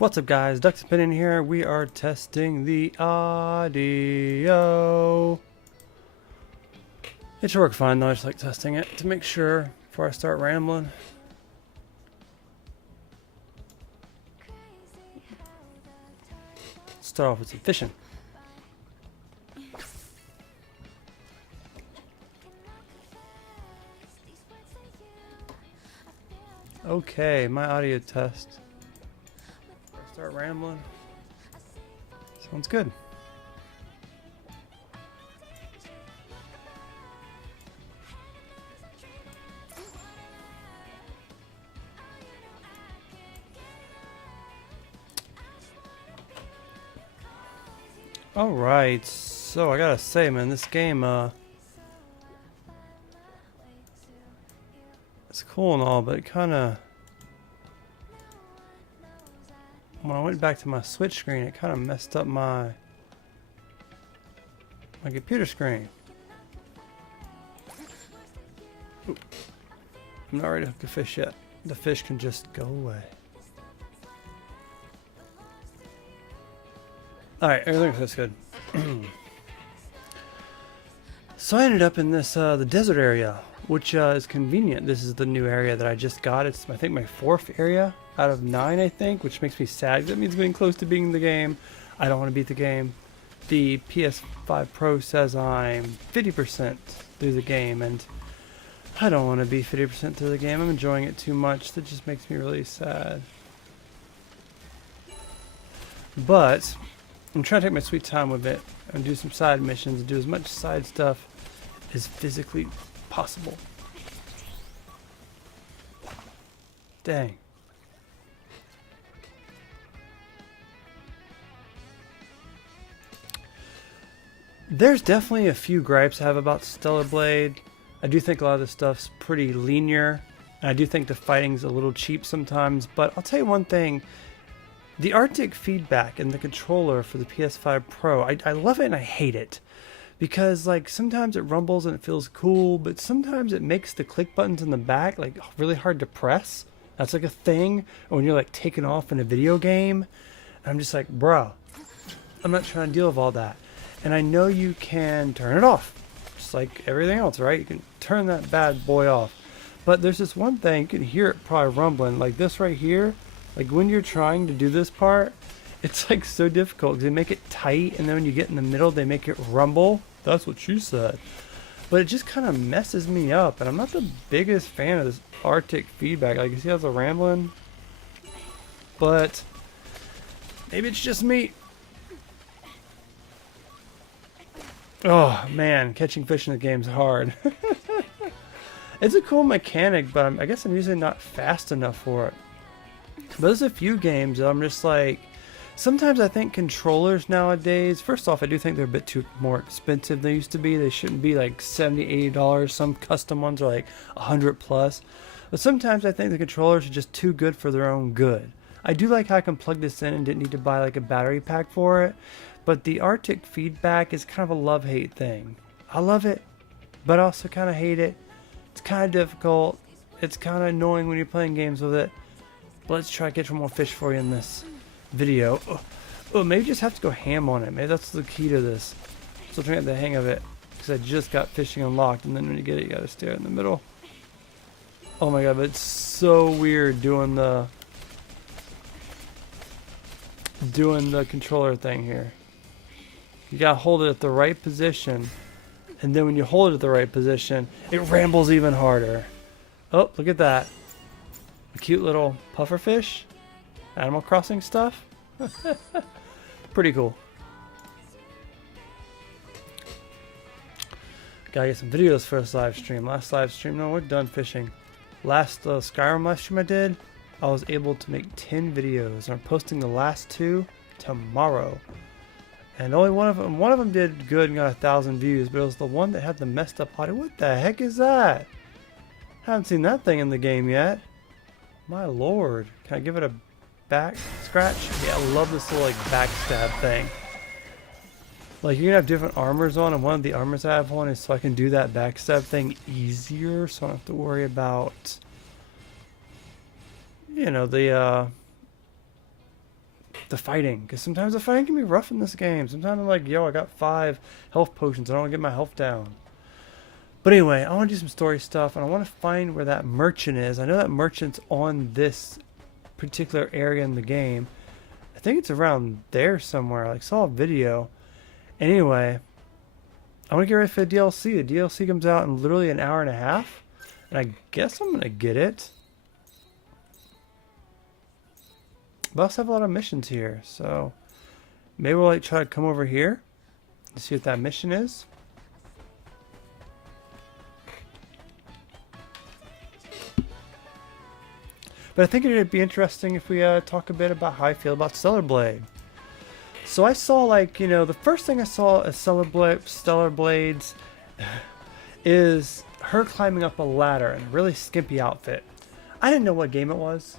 What's up guys, Ducks Opinion here. We are testing the audio. It should work fine though, I just like testing it to make sure before I start rambling. Start off with some fishing. Okay, my audio test. Before I start rambling. Sounds good. Alright, so I gotta say man, this game it's cool and all, but it kinda, when I went back to my Switch screen, it kinda messed up my computer screen. Ooh. I'm not ready to hook a fish yet. The fish can just go away. Alright, everything feels good. So I ended up in this, the desert area, which is convenient. This is the new area that I just got. It's, I think, my 4th area out of 9, I think, which makes me sad. That means getting close to beating the game. I don't want to beat the game. The Ps5 Pro says I'm 50% through the game, and I don't want to be 50% through the game. I'm enjoying it too much. That just makes me really sad. But I'm trying to take my sweet time with it and do some side missions and do as much side stuff as physically possible. Dang. There's definitely a few gripes I have about Stellar Blade. I do think a lot of the stuff's pretty linear, and I do think the fighting's a little cheap sometimes, but I'll tell you one thing. The Arctic feedback in the controller for the PS5 Pro, I love it and I hate it. Because like sometimes it rumbles and it feels cool, but sometimes it makes the click buttons in the back like really hard to press. That's like a thing when you're like taking off in a video game. I'm just like, bro, I'm not trying to deal with all that. And I know you can turn it off, just like everything else, right? You can turn that bad boy off. But there's this one thing, you can hear it probably rumbling, like this right here. Like when you're trying to do this part, it's like so difficult because they make it tight, and then when you get in the middle, they make it rumble. That's what she said. But it just kind of messes me up, and I'm not the biggest fan of this Arctic feedback. Like you see how it's rambling? But maybe it's just me. Oh man, catching fish in the game's hard. It's a cool mechanic, but I guess I'm usually not fast enough for it. But there's a few games that I'm just like, sometimes I think controllers nowadays, first off, I do think they're a bit too more expensive than they used to be. They shouldn't be like $70, $80. Some custom ones are like 100 plus. But sometimes I think the controllers are just too good for their own good. I do like how I can plug this in and didn't need to buy like a battery pack for it. But the Arctic feedback is kind of a love-hate thing. I love it, but I also kind of hate it. It's kind of difficult. It's kind of annoying when you're playing games with it. Let's try to catch more fish for you in this video. Oh, maybe just have to go ham on it. Maybe that's the key to this. Still trying to get the hang of it, because I just got fishing unlocked, and then when you get it, you gotta stare in the middle. Oh my god, but it's so weird doing the controller thing here. You gotta hold it at the right position, and then when you hold it at the right position, it rambles even harder. Oh, look at that. A cute little pufferfish. Animal Crossing stuff. Pretty cool. Gotta get some videos for this live stream. Last live stream, no, we're done fishing. Last Skyrim live stream I did, I was able to make 10 videos. I'm posting the last 2 tomorrow. And only one of them did good and got 1,000 views, but it was the one that had the messed up audio. What the heck is that? Haven't seen that thing in the game yet. My lord. Can I give it a back scratch? Yeah, I love this little like backstab thing. Like you're gonna have different armors on, and one of the armors I have on is so I can do that backstab thing easier, so I don't have to worry about, you know, the the fighting, because sometimes the fighting can be rough in this game. Sometimes I'm like, yo, I got 5 health potions. I don't want to get my health down. But anyway, I want to do some story stuff, and I want to find where that merchant is. I know that merchant's on this particular area in the game. I think it's around there somewhere. I saw a video. Anyway, I want to get ready for the DLC. The DLC comes out in literally an hour and a half, and I guess I'm going to get it. But I also have a lot of missions here, so maybe we'll like try to come over here and see what that mission is. But I think it'd be interesting if we talk a bit about how I feel about Stellar Blade. So I saw, like, you know, the first thing I saw at Stellar Blades is her climbing up a ladder in a really skimpy outfit. I didn't know what game it was.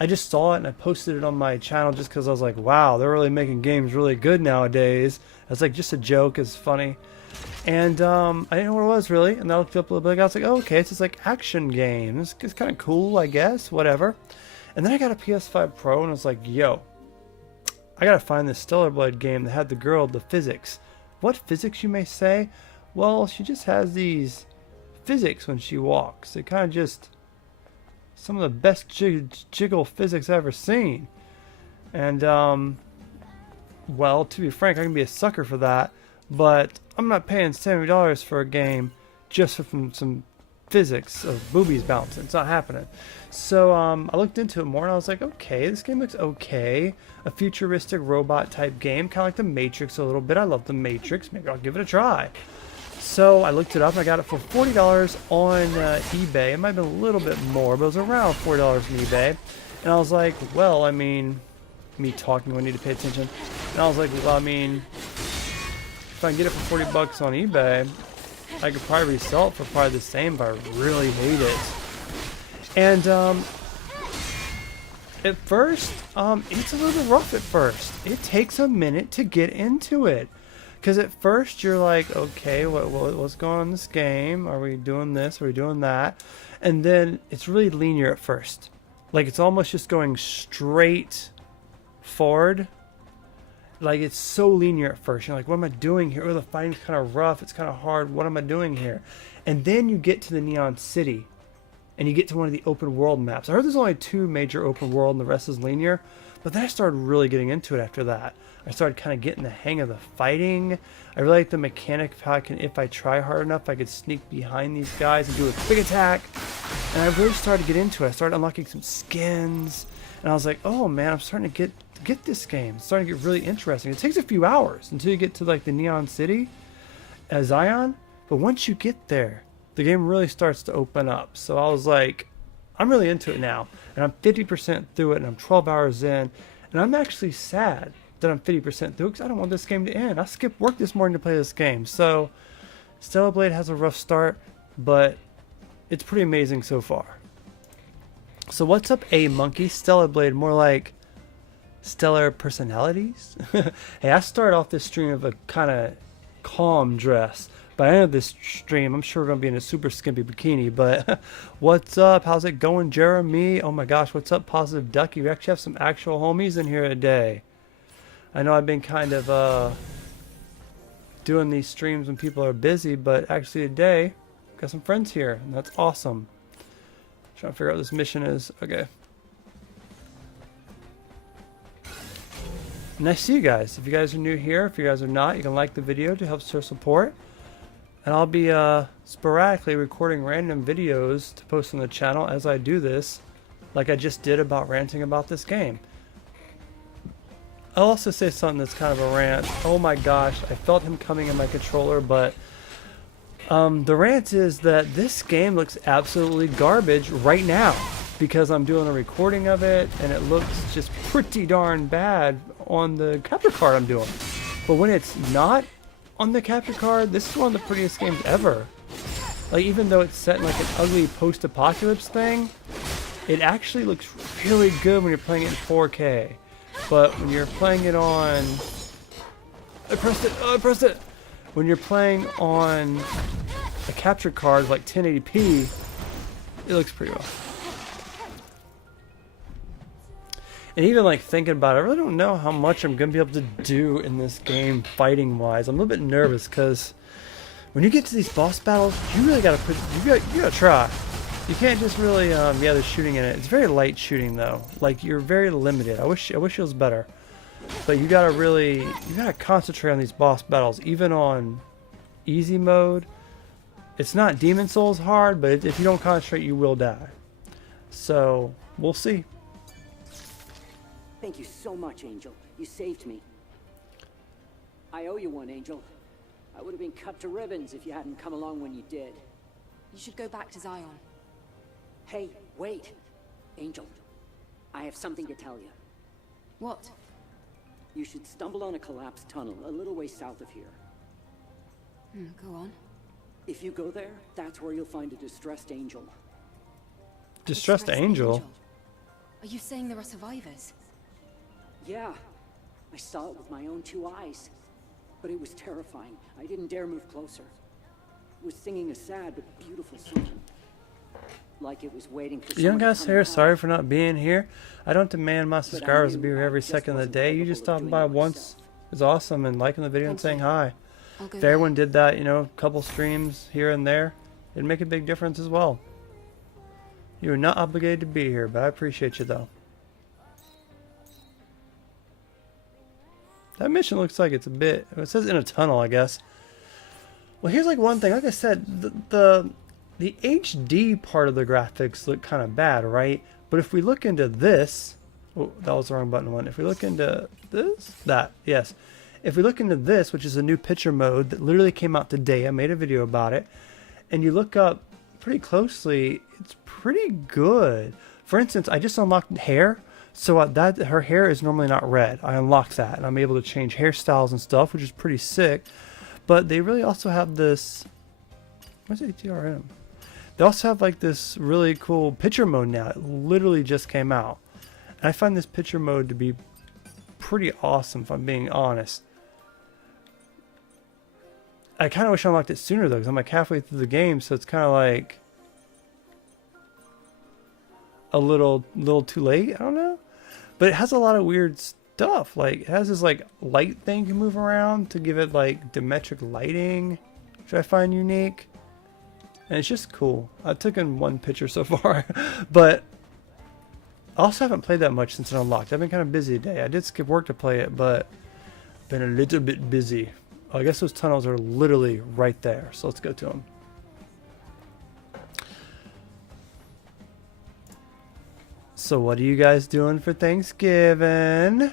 I just saw it and I posted it on my channel just because I was like, wow, they're really making games really good nowadays. It's like just a joke, it's funny. And I didn't know what it was really, and I looked up a little bit. I was like, oh, okay, it's just like action game. It's kind of cool, I guess, whatever. And then I got a PS5 Pro and I was like, yo, I gotta find this Stellar Blade game that had the girl, the physics. What physics, you may say? Well, she just has these physics when she walks. It kind of just... some of the best jiggle physics I've ever seen. And, well, to be frank, I can be a sucker for that. But I'm not paying $70 for a game just for some physics of boobies bouncing. It's not happening. So I looked into it more and I was like, okay, this game looks okay. A futuristic robot type game, kind of like The Matrix a little bit. I love The Matrix. Maybe I'll give it a try. So I looked it up and I got it for $40 on eBay. It might have been a little bit more, but it was around $4 on eBay. And I was like, well, I mean, me talking, I need to pay attention. And I was like, well, I mean, if I can get it for 40 bucks on eBay, I could probably resell it for probably the same, but I really hate it. And at first, it's a little bit rough at first. It takes a minute to get into it. Because at first you're like, okay, what's going on in this game? Are we doing this? Are we doing that? And then it's really linear at first. Like it's almost just going straight forward. Like it's so linear at first. You're like, what am I doing here? Oh, the fighting's kind of rough. It's kind of hard. What am I doing here? And then you get to the Neon City. And you get to one of the open world maps. I heard there's only 2 major open world and the rest is linear. But then I started really getting into it after that. I started kind of getting the hang of the fighting. I really like the mechanic of how I can, if I try hard enough, I could sneak behind these guys and do a quick attack. And I really started to get into it. I started unlocking some skins. And I was like, oh man, I'm starting to get this game. It's starting to get really interesting. It takes a few hours until you get to like the Neon City as Zion. But once you get there, the game really starts to open up. So I was like, I'm really into it now. And I'm 50% through it and I'm 12 hours in. And I'm actually sad that I'm 50% through because I don't want this game to end. I skipped work this morning to play this game. So Stellar Blade has a rough start, but it's pretty amazing so far. So what's up, A Monkey? Stellar Blade, more like stellar personalities? Hey, I started off this stream of a kind of calm dress. By the end of this stream, I'm sure we're going to be in a super skimpy bikini. But what's up? How's it going, Jeremy? Oh my gosh, what's up, Positive Ducky? We actually have some actual homies in here today. I know I've been kind of doing these streams when people are busy, but actually today, got some friends here, and that's awesome. Trying to figure out what this mission is. Okay. Nice to see you guys. If you guys are new here, if you guys are not, you can like the video to help show support. And I'll be sporadically recording random videos to post on the channel as I do this, like I just did about ranting about this game. I'll also say something that's kind of a rant. Oh my gosh, I felt him coming in my controller, but the rant is that this game looks absolutely garbage right now because I'm doing a recording of it and it looks just pretty darn bad on the capture card I'm doing. But when it's not on the capture card, this is one of the prettiest games ever. Like, even though it's set in like an ugly post-apocalypse thing, it actually looks really good when you're playing it in 4K. But when you're playing it on... I pressed it! When you're playing on a capture card like 1080p, it looks pretty rough. And even like thinking about it, I really don't know how much I'm gonna be able to do in this game fighting wise. I'm a little bit nervous because when you get to these boss battles, you really gotta you gotta try. You can't just really yeah, there's shooting in it. It's very light shooting though. Like you're very limited. I wish it was better. But you gotta concentrate on these boss battles, even on easy mode. It's not Demon Souls hard, but if you don't concentrate, you will die. So we'll see. Thank you so much, Angel. You saved me. I owe you one, Angel. I would have been cut to ribbons if you hadn't come along when you did. You should go back to Zion. Hey, wait. Angel, I have something to tell you. What? You should stumble on a collapsed tunnel a little way south of here. Go on. If you go there, that's where you'll find a distressed angel. Distressed angel? Are you saying there are survivors? Yeah. I saw it with my own 2 eyes. But it was terrifying. I didn't dare move closer. It was singing a sad but beautiful song. Like it was waiting for Young someone to guys come here, and sorry help. for not being here. I don't demand my subscribers to be here every second of the day. You just stopping by once is awesome and liking the video and saying hi. I'll go If back. everyone did that, you know, a couple streams here and there, it'd make a big difference as well. You are not obligated to be here, but I appreciate you though. That mission looks like it's a bit, it says in a tunnel, I guess. Well, here's like one thing, like I said, the HD part of the graphics look kind of bad, right? But if we look into this, oh, that was the wrong button one. If we look into yes. If we look into this, which is a new picture mode that literally came out today, I made a video about it, and you look up pretty closely, it's pretty good. For instance, I just unlocked hair, so that her hair is normally not red. I unlocked that, and I'm able to change hairstyles and stuff, which is pretty sick. But they really also have this, what's ATRM? They also have like this really cool picture mode now. It literally just came out. And I find this picture mode to be pretty awesome, if I'm being honest. I kind of wish I unlocked it sooner though, because I'm like halfway through the game, so it's kind of like a little too late. I don't know, but it has a lot of weird stuff. Like it has this like light thing you can move around to give it like dimetric lighting, which I find unique, and it's just cool. I took in one picture so far, but I also haven't played that much since it unlocked. I've been kind of busy today. I did skip work to play it, but been a little bit busy. Oh, I guess those tunnels are literally right there, so let's go to them. So what are you guys doing for Thanksgiving?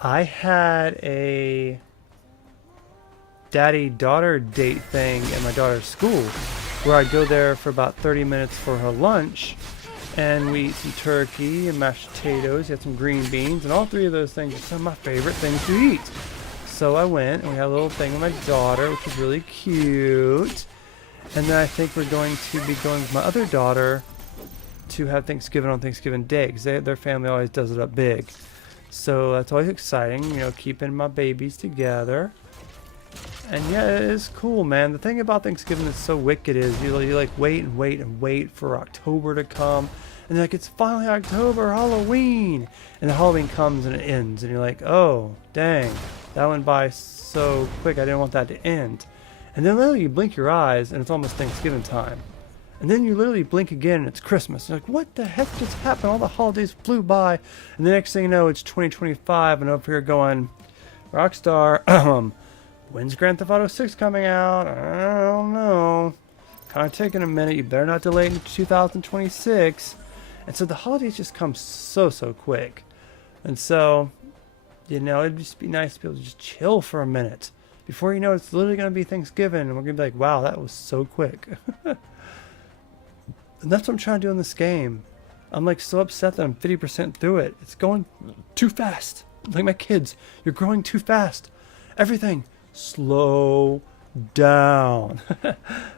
I had a daddy-daughter date thing at my daughter's school where I'd go there for about 30 minutes for her lunch, and we eat some turkey and mashed potatoes, you had some green beans, and all three of those things are some of my favorite things to eat. So I went, and we had a little thing with my daughter, which was really cute. And then I think we're going to be going with my other daughter to have Thanksgiving on Thanksgiving Day, because their family always does it up big. So that's always exciting, you know, keeping my babies together. And yeah, it is cool, man. The thing about Thanksgiving that's so wicked is you like wait and wait and wait for October to come. And like, it's finally October, Halloween. And then Halloween comes and it ends. And you're like, oh, dang. That went by so quick, I didn't want that to end. And then literally you blink your eyes and it's almost Thanksgiving time. And then you literally blink again and it's Christmas. You're like, what the heck just happened? All the holidays flew by. And the next thing you know, it's 2025 and over here going, Rockstar, when's Grand Theft Auto 6 coming out? I don't know. Kind of taking a minute. You better not delay it into 2026. And so the holidays just come so quick. And so, you know, it'd just be nice to be able to just chill for a minute. Before you know it, it's literally going to be Thanksgiving. And we're going to be like, wow, that was so quick. And that's what I'm trying to do in this game. I'm like so upset that I'm 50% through it. It's going too fast. Like my kids, you're growing too fast. Everything, slow down. But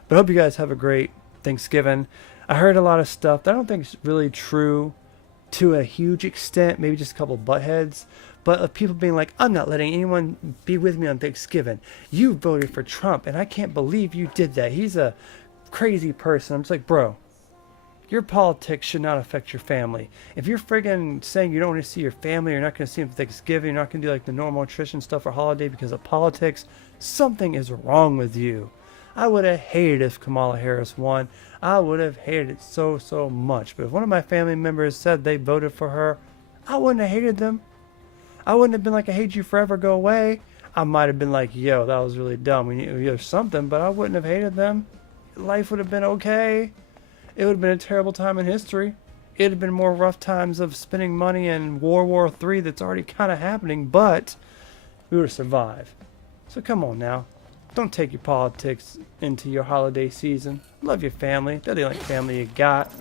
I hope you guys have a great Thanksgiving. I heard a lot of stuff that I don't think is really true to a huge extent. Maybe just a couple buttheads. But of people being like, I'm not letting anyone be with me on Thanksgiving. You voted for Trump, and I can't believe you did that. He's a crazy person. I'm just like, bro, Your politics should not affect your family. If you're friggin' saying you don't want to see your family, you're not going to see them for Thanksgiving, you're not going to do like the normal nutrition stuff for holiday because of politics, something is wrong with you. I would have hated if Kamala Harris won. I would have hated it so, so much. But if one of my family members said they voted for her, I wouldn't have hated them. I wouldn't have been like, I hate you forever, go away. I might have been like, yo, that was really dumb. We need or something, but I wouldn't have hated them. Life would have been okay. It would have been a terrible time in history. It would have been more rough times of spending money in World War III that's already kind of happening, but we would have survived. So come on now. Don't take your politics into your holiday season. Love your family. They're the only family you got.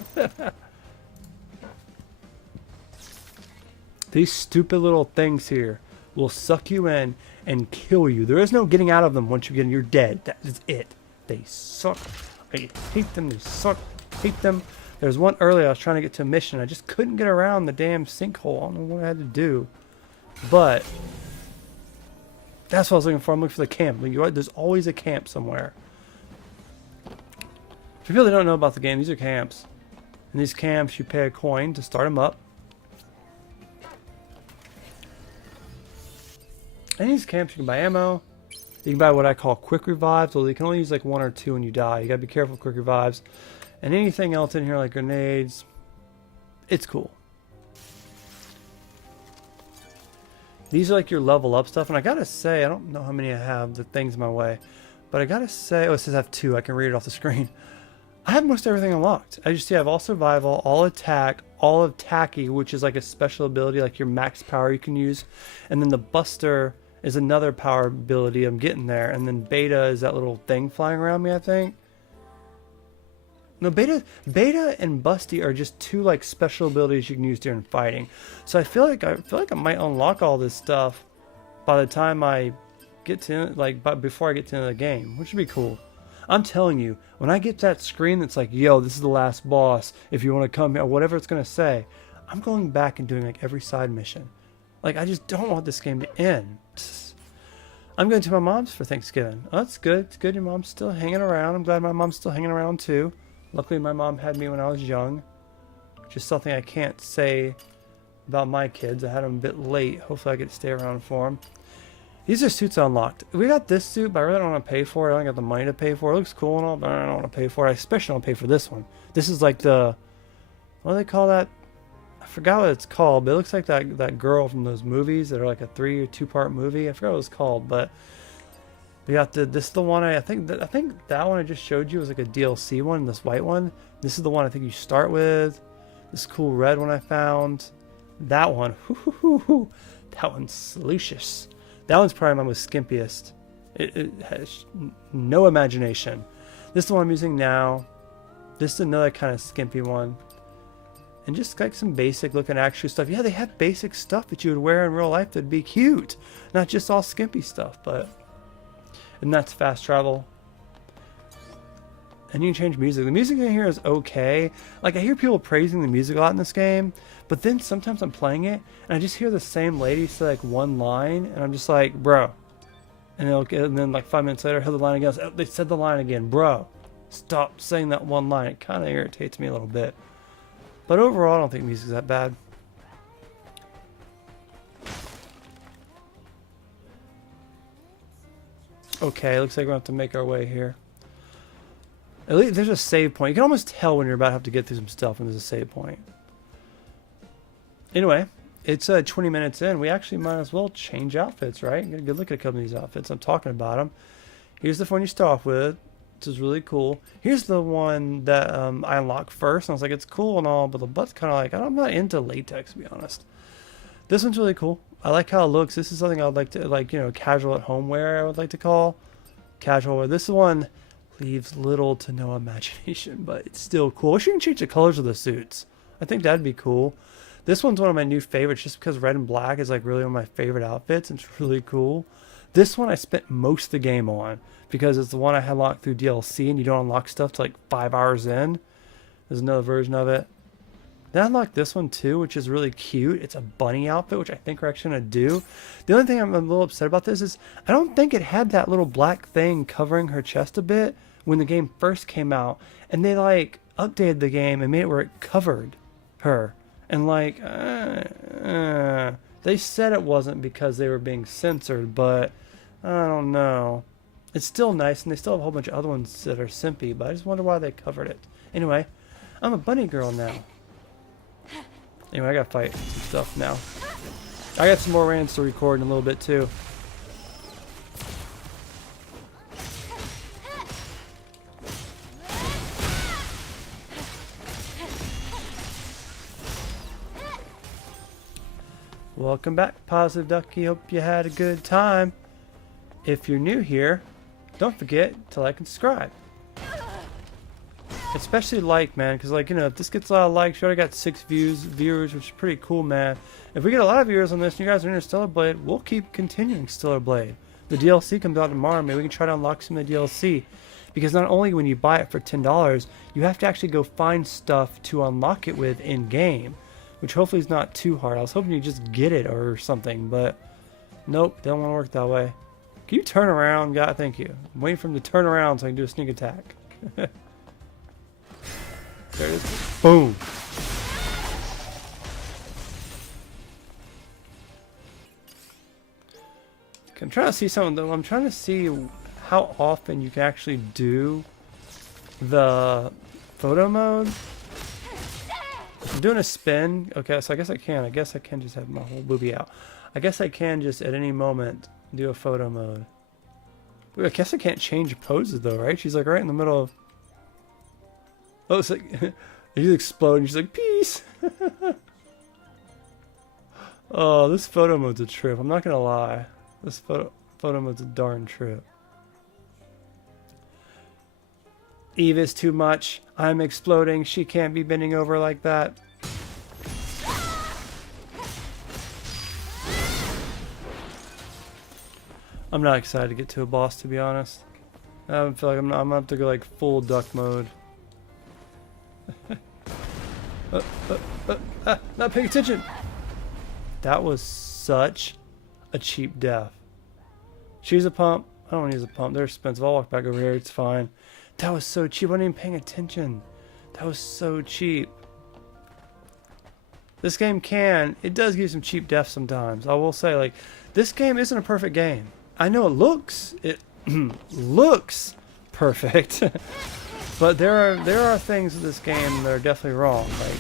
These stupid little things here will suck you in and kill you. There is no getting out of them once you get in. You're dead. That is it. They suck. I hate them. They suck. Hate them. There's one earlier I was trying to get to a mission. I just couldn't get around the damn sinkhole. I don't know what I had to do. But that's what I was looking for. I'm looking for the camp. There's always a camp somewhere. For people that don't know about the game, these are camps. In these camps, you pay a coin to start them up. In these camps, you can buy ammo. You can buy what I call quick revives. Well, you can only use like 1 or 2 when you die. You gotta be careful with quick revives. And anything else in here like grenades, it's cool. These are like your level up stuff. And I gotta say, I don't know how many I have, the things in my way. But I gotta say, oh, it says I have 2. I can read it off the screen. I have most everything unlocked. As you see, I have all survival, all attack, all of tacky, which is like a special ability, like your max power you can use. And then the buster is another power ability. I'm getting there. And then beta is that little thing flying around me, I think. No, beta and busty are just 2 like special abilities you can use during fighting. So I feel like I might unlock all this stuff by the time I get to before I get to the end of the game, which would be cool. I'm telling you, when I get that screen that's like, yo, this is the last boss, if you want to come here, or whatever it's going to say, I'm going back and doing like every side mission. Like, I just don't want this game to end. I'm going to my mom's for Thanksgiving. Oh, that's good. It's good your mom's still hanging around. I'm glad my mom's still hanging around too. Luckily, my mom had me when I was young, which is something I can't say about my kids. I had them a bit late. Hopefully, I get to stay around for them. These are suits unlocked. We got this suit, but I really don't want to pay for it. I don't got the money to pay for it. It looks cool and all, but I don't want to pay for it. I especially don't pay for this one. This is like the... What do they call that? I forgot what it's called, but it looks like that girl from those movies that are like a 3 or 2-part movie. I forgot what it's called, but... We got this is the one I think that one I just showed you was like a DLC one, this white one. This is the one I think you start with. This cool red one I found. That one, that one's sluicious. That one's probably my most skimpiest. It has no imagination. This is the one I'm using now. This is another kind of skimpy one. And just like some basic looking action stuff. Yeah, they have basic stuff that you would wear in real life that'd be cute. Not just all skimpy stuff, but... And that's fast travel. And you can change music. The music in here is okay. Like, I hear people praising the music a lot in this game, but then sometimes I'm playing it and I just hear the same lady say like one line and I'm just like, bro. And then like 5 minutes later I hear the line again. Oh, they said the line again. Bro, stop saying that one line. It kind of irritates me a little bit. But overall, I don't think music's that bad. Okay, looks like we're going to have to make our way here. At least there's a save point. You can almost tell when you're about to have to get through some stuff when there's a save point. Anyway, it's 20 minutes in. We actually might as well change outfits, right? Get a good look at a couple of these outfits. I'm talking about them. Here's the one you start off with, which is really cool. Here's the one that I unlocked first. And I was like, it's cool and all, but the butt's kind of like, I'm not into latex, to be honest. This one's really cool. I like how it looks. This is something I would like to, like, you know, casual at home wear, I would like to call. Casual wear. This one leaves little to no imagination, but it's still cool. I wish you can change the colors of the suits. I think that'd be cool. This one's one of my new favorites just because red and black is like really one of my favorite outfits. It's really cool. This one I spent most of the game on because it's the one I had locked through DLC and you don't unlock stuff till like 5 hours in. There's another version of it. Then I unlocked this one too, which is really cute. It's a bunny outfit, which I think we're actually going to do. The only thing I'm a little upset about this is I don't think it had that little black thing covering her chest a bit, when the game first came out, and they like updated the game and made it where it covered her. And like, they said it wasn't because they were being censored, but I don't know. It's still nice, and they still have a whole bunch of other ones that are simpy, but I just wonder why they covered it. Anyway, I'm a bunny girl now. Anyway, I gotta fight some stuff now. I got some more rants to record in a little bit too. Welcome back, Positive Ducky. Hope you had a good time. If you're new here, don't forget to like and subscribe. Especially like, man, because like, you know, if this gets a lot of likes, we already got 6 viewers, which is pretty cool, man. If we get a lot of viewers on this and you guys are into Stellar Blade, we'll keep continuing Stellar Blade. The DLC comes out tomorrow. Maybe we can try to unlock some of the DLC. Because not only when you buy it for $10, you have to actually go find stuff to unlock it with in-game. Which hopefully is not too hard. I was hoping you just get it or something, but nope, don't want to work that way. Can you turn around? God, thank you. I'm waiting for him to turn around so I can do a sneak attack. There it is. Boom. I'm trying to see something though. I'm trying to see how often you can actually do the photo mode. I'm doing a spin. Okay, so I guess I can. I guess I can just have my whole boobie out. I guess I can just at any moment do a photo mode. Wait, I guess I can't change poses though, right? She's like right in the middle of... Oh, it's like... He's exploding. She's like, peace! Oh, this photo mode's a trip. I'm not gonna lie. This photo mode's a darn trip. Eve is too much. I'm exploding. She can't be bending over like that. I'm not excited to get to a boss, to be honest. I feel like I'm gonna have to go like full duck mode. Not paying attention. That was such a cheap death. She's a pump. I don't want to use a pump. They're expensive. I'll walk back over here. It's fine. That was so cheap. I wasn't even paying attention. That was so cheap. This game it does give you some cheap deaths sometimes. I will say, like, this game isn't a perfect game. I know it looks perfect. But there are things in this game that are definitely wrong. Like,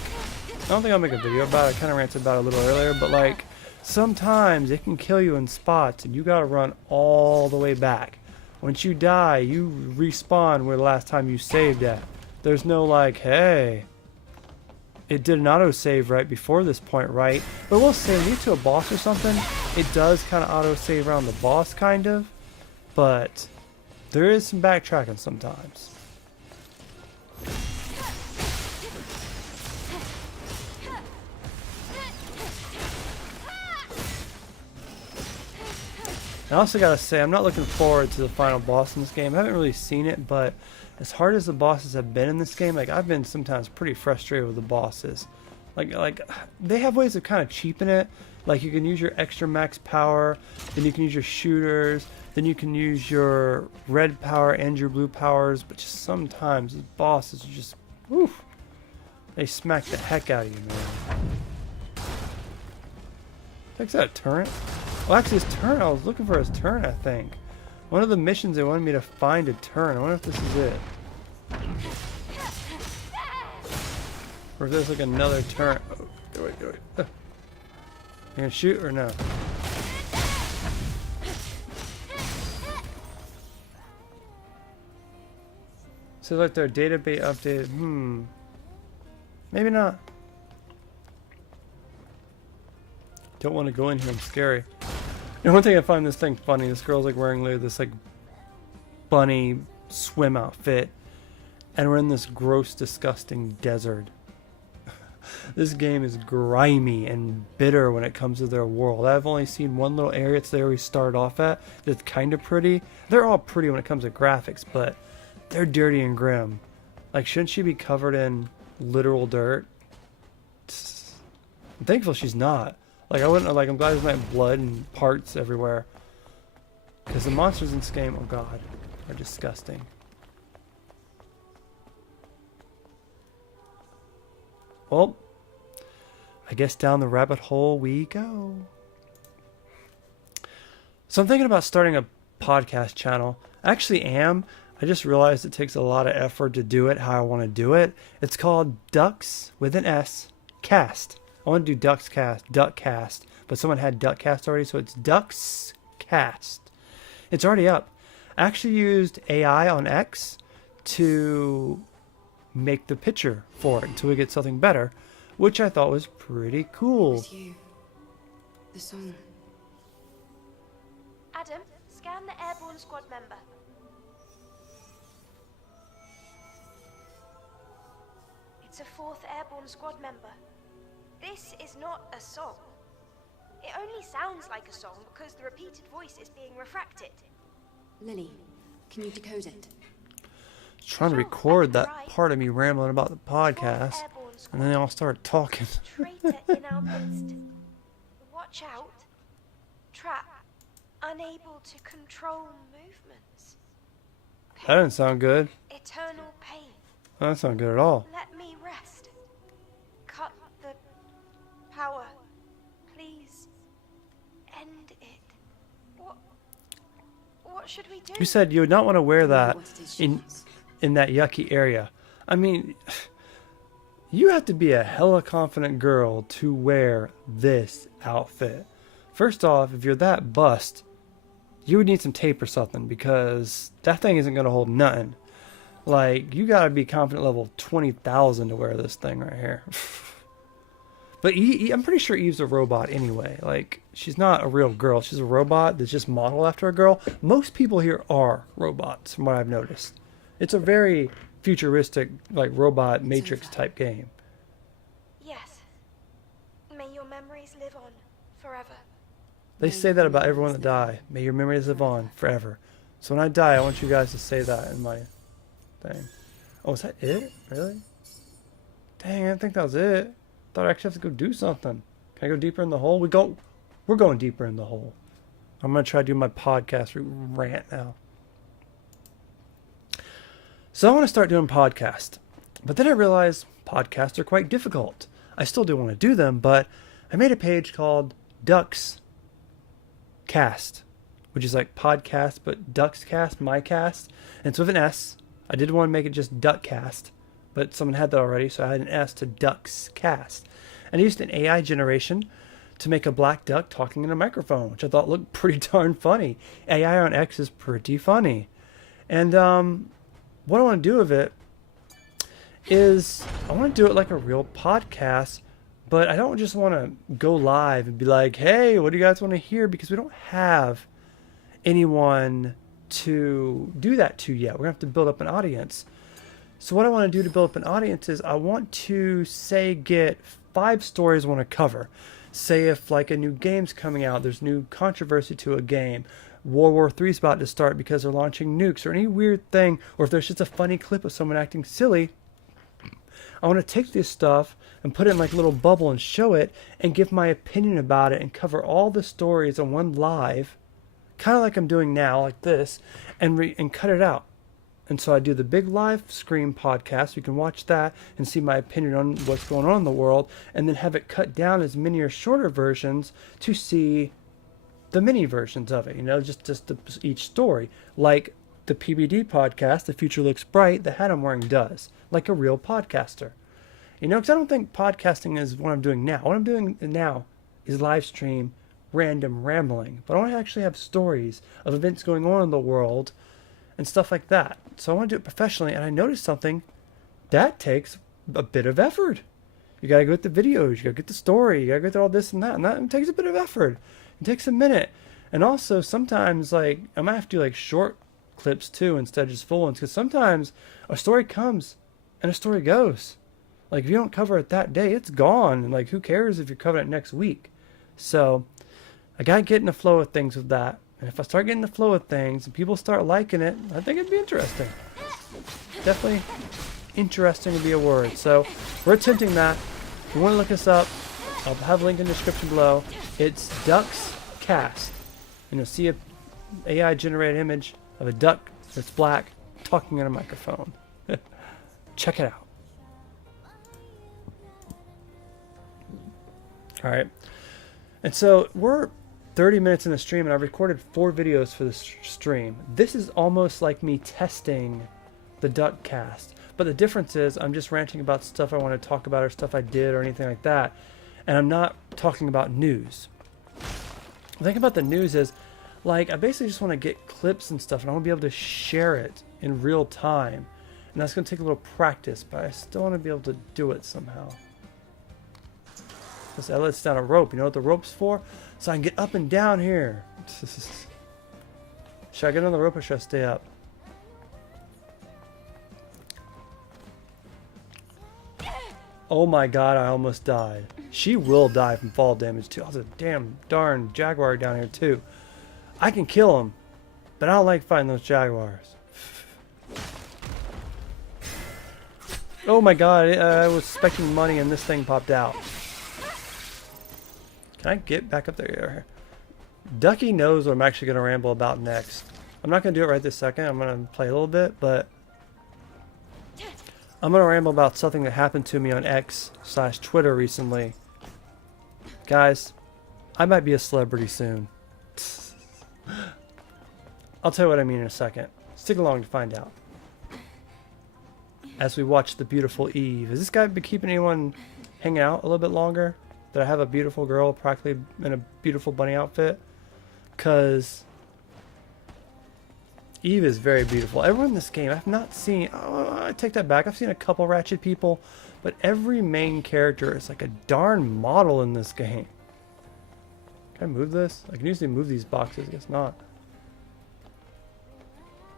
I don't think I'll make a video about it. I kind of ranted about it a little earlier, but like, sometimes it can kill you in spots and you gotta run all the way back. Once you die, you respawn where the last time you saved at. There's no like, hey, it did an autosave right before this point, right? But we'll say, when you get to a boss or something, it does kind of autosave around the boss, kind of. But there is some backtracking sometimes. I also gotta say, I'm not looking forward to the final boss in this game. I haven't really seen it, but as hard as the bosses have been in this game, like, I've been sometimes pretty frustrated with the bosses. Like they have ways of kind of cheaping it. Like, you can use your extra max power, then you can use your shooters, then you can use your red power and your blue powers, but just sometimes the bosses are just, woof, they smack the heck out of you, man. Is that a turret? Well, actually, his turret, I was looking for his turret, I think. One of the missions, they wanted me to find a turret. I wonder if this is it. Or if there's like another turret. Oh, wait. You gonna shoot or no? So like their database updated. Maybe not. Don't want to go in here. I'm scary. And one thing I find this thing funny, this girl's like wearing this like bunny swim outfit, and we're in this gross, disgusting desert. This game is grimy and bitter when it comes to their world. I've only seen one little area that they always start off at that's kind of pretty. They're all pretty when it comes to graphics, but they're dirty and grim. Like, shouldn't she be covered in literal dirt? I'm thankful she's not. Like, I wouldn't, like, I'm glad there's not blood and parts everywhere. Because the monsters in this game, oh god, are disgusting. Well, I guess down the rabbit hole we go. So I'm thinking about starting a podcast channel. I actually am. I just realized it takes a lot of effort to do it how I want to do it. It's called Ducks with an S Cast. I want to do Duck Cast, but someone had Duck Cast already, so it's Ducks Cast. It's already up. I actually used AI on X to make the picture for it until we get something better, which I thought was pretty cool. It's you. The song. Adam, scan the airborne squad member. It's a 4th airborne squad member. This is not a song. It only sounds like a song because the repeated voice is being refracted. Lily, can you decode it? Trying to record that part of me rambling about the podcast, and then they all started talking. Traitor in our midst. Watch out. Trap. Unable to control movements. That didn't sound good. Eternal pain. That doesn't sound good at all. Let me rest. Cut the power. Please. End it. What should we do? You said you would not want to wear that What's his in chance? that yucky area. I mean, you have to be a hella confident girl to wear this outfit. First off, if you're that bust, you would need some tape or something, because that thing isn't going to hold nothing. Like, you got to be confident level 20,000 to wear this thing right here. But I'm pretty sure Eve's a robot anyway. Like, she's not a real girl. She's a robot that's just modeled after a girl. Most people here are robots, from what I've noticed. It's a very futuristic, like, robot Matrix type game. Yes. May your memories live on forever. They say that about everyone that die. May your memories live on forever. So when I die, I want you guys to say that in my thing. Oh, is that it? Really? Dang, I didn't think that was it. Thought I actually have to go do something. Can I go deeper in the hole? We're going deeper in the hole. I'm gonna try to do my podcast rant now. So I want to start doing podcasts, but then I realized podcasts are quite difficult. I still do want to do them, but I made a page called Ducks Cast, which is like podcast, but Ducks Cast, my cast, and it's with an S. I did want to make it just Duck Cast, but someone had that already, so I had an S to Ducks Cast. And I used an AI generation to make a black duck talking in a microphone, which I thought looked pretty darn funny. AI on X is pretty funny. And what I want to do with it is I want to do it like a real podcast, but I don't just want to go live and be like, hey, what do you guys want to hear? Because we don't have anyone to do that to yet. We're going to have to build up an audience. So what I want to do to build up an audience is I want to, say, get 5 stories I want to cover. Say if like a new game's coming out, there's new controversy to a game, World War III is about to start because they're launching nukes, or any weird thing, or if there's just a funny clip of someone acting silly, I want to take this stuff and put it in like a little bubble and show it and give my opinion about it and cover all the stories on one live, kind of like I'm doing now, like this, and cut it out. And so I do the big live screen podcast. You can watch that and see my opinion on what's going on in the world, and then have it cut down as mini or shorter versions to see the mini versions of it, just each story. Like the PBD podcast, The Future Looks Bright, the hat I'm wearing does, like a real podcaster. Because I don't think podcasting is what I'm doing now. What I'm doing now is live stream random rambling. But I want to actually have stories of events going on in the world and stuff like that. So I want to do it professionally, and I noticed something that takes a bit of effort. You got to go get the videos, you got to get the story, you got to get all this and that it takes a bit of effort. It takes a minute. And also sometimes, like, I might have to do like short clips too instead of just full ones, because sometimes a story comes and a story goes. Like, if you don't cover it that day, it's gone, and like, who cares if you're covering it next week? So I gotta get in the flow of things with that. And if I start getting the flow of things and people start liking it, I think it'd be interesting. Definitely interesting would be a word. So we're attempting that. If you want to look us up, I'll have a link in the description below. It's Ducks Cast. And you'll see a AI generated image of a duck that's black talking in a microphone. Check it out. All right. And so we're 30 minutes in the stream, and I've recorded 4 videos for this stream. This is almost like me testing the Duck Cast. But the difference is I'm just ranting about stuff I want to talk about or stuff I did or anything like that. And I'm not talking about news. The thing about the news is, like, I basically just want to get clips and stuff, and I want to be able to share it in real time. And that's going to take a little practice, but I still want to be able to do it somehow. This lets down a rope. You know what the rope's for? So I can get up and down here. Should I get on the rope or should I stay up? Oh my god, I almost died. She will die from fall damage too. Oh, there's a damn darn jaguar down here too. I can kill him, but I don't like fighting those jaguars. Oh my god, I was expecting money and this thing popped out. Can I get back up there? Ducky knows what I'm actually going to ramble about next. I'm not going to do it right this second. I'm going to play a little bit, but I'm going to ramble about something that happened to me on X/Twitter recently. Guys, I might be a celebrity soon. I'll tell you what I mean in a second. Stick along to find out. As we watch the beautiful Eve. Has this guy been keeping anyone hanging out a little bit longer? That I have a beautiful girl practically in a beautiful bunny outfit? Because Eve is very beautiful. Everyone in this game, I've not seen... Oh, I take that back. I've seen a couple ratchet people. But every main character is like a darn model in this game. Can I move this? I can usually move these boxes. I guess not.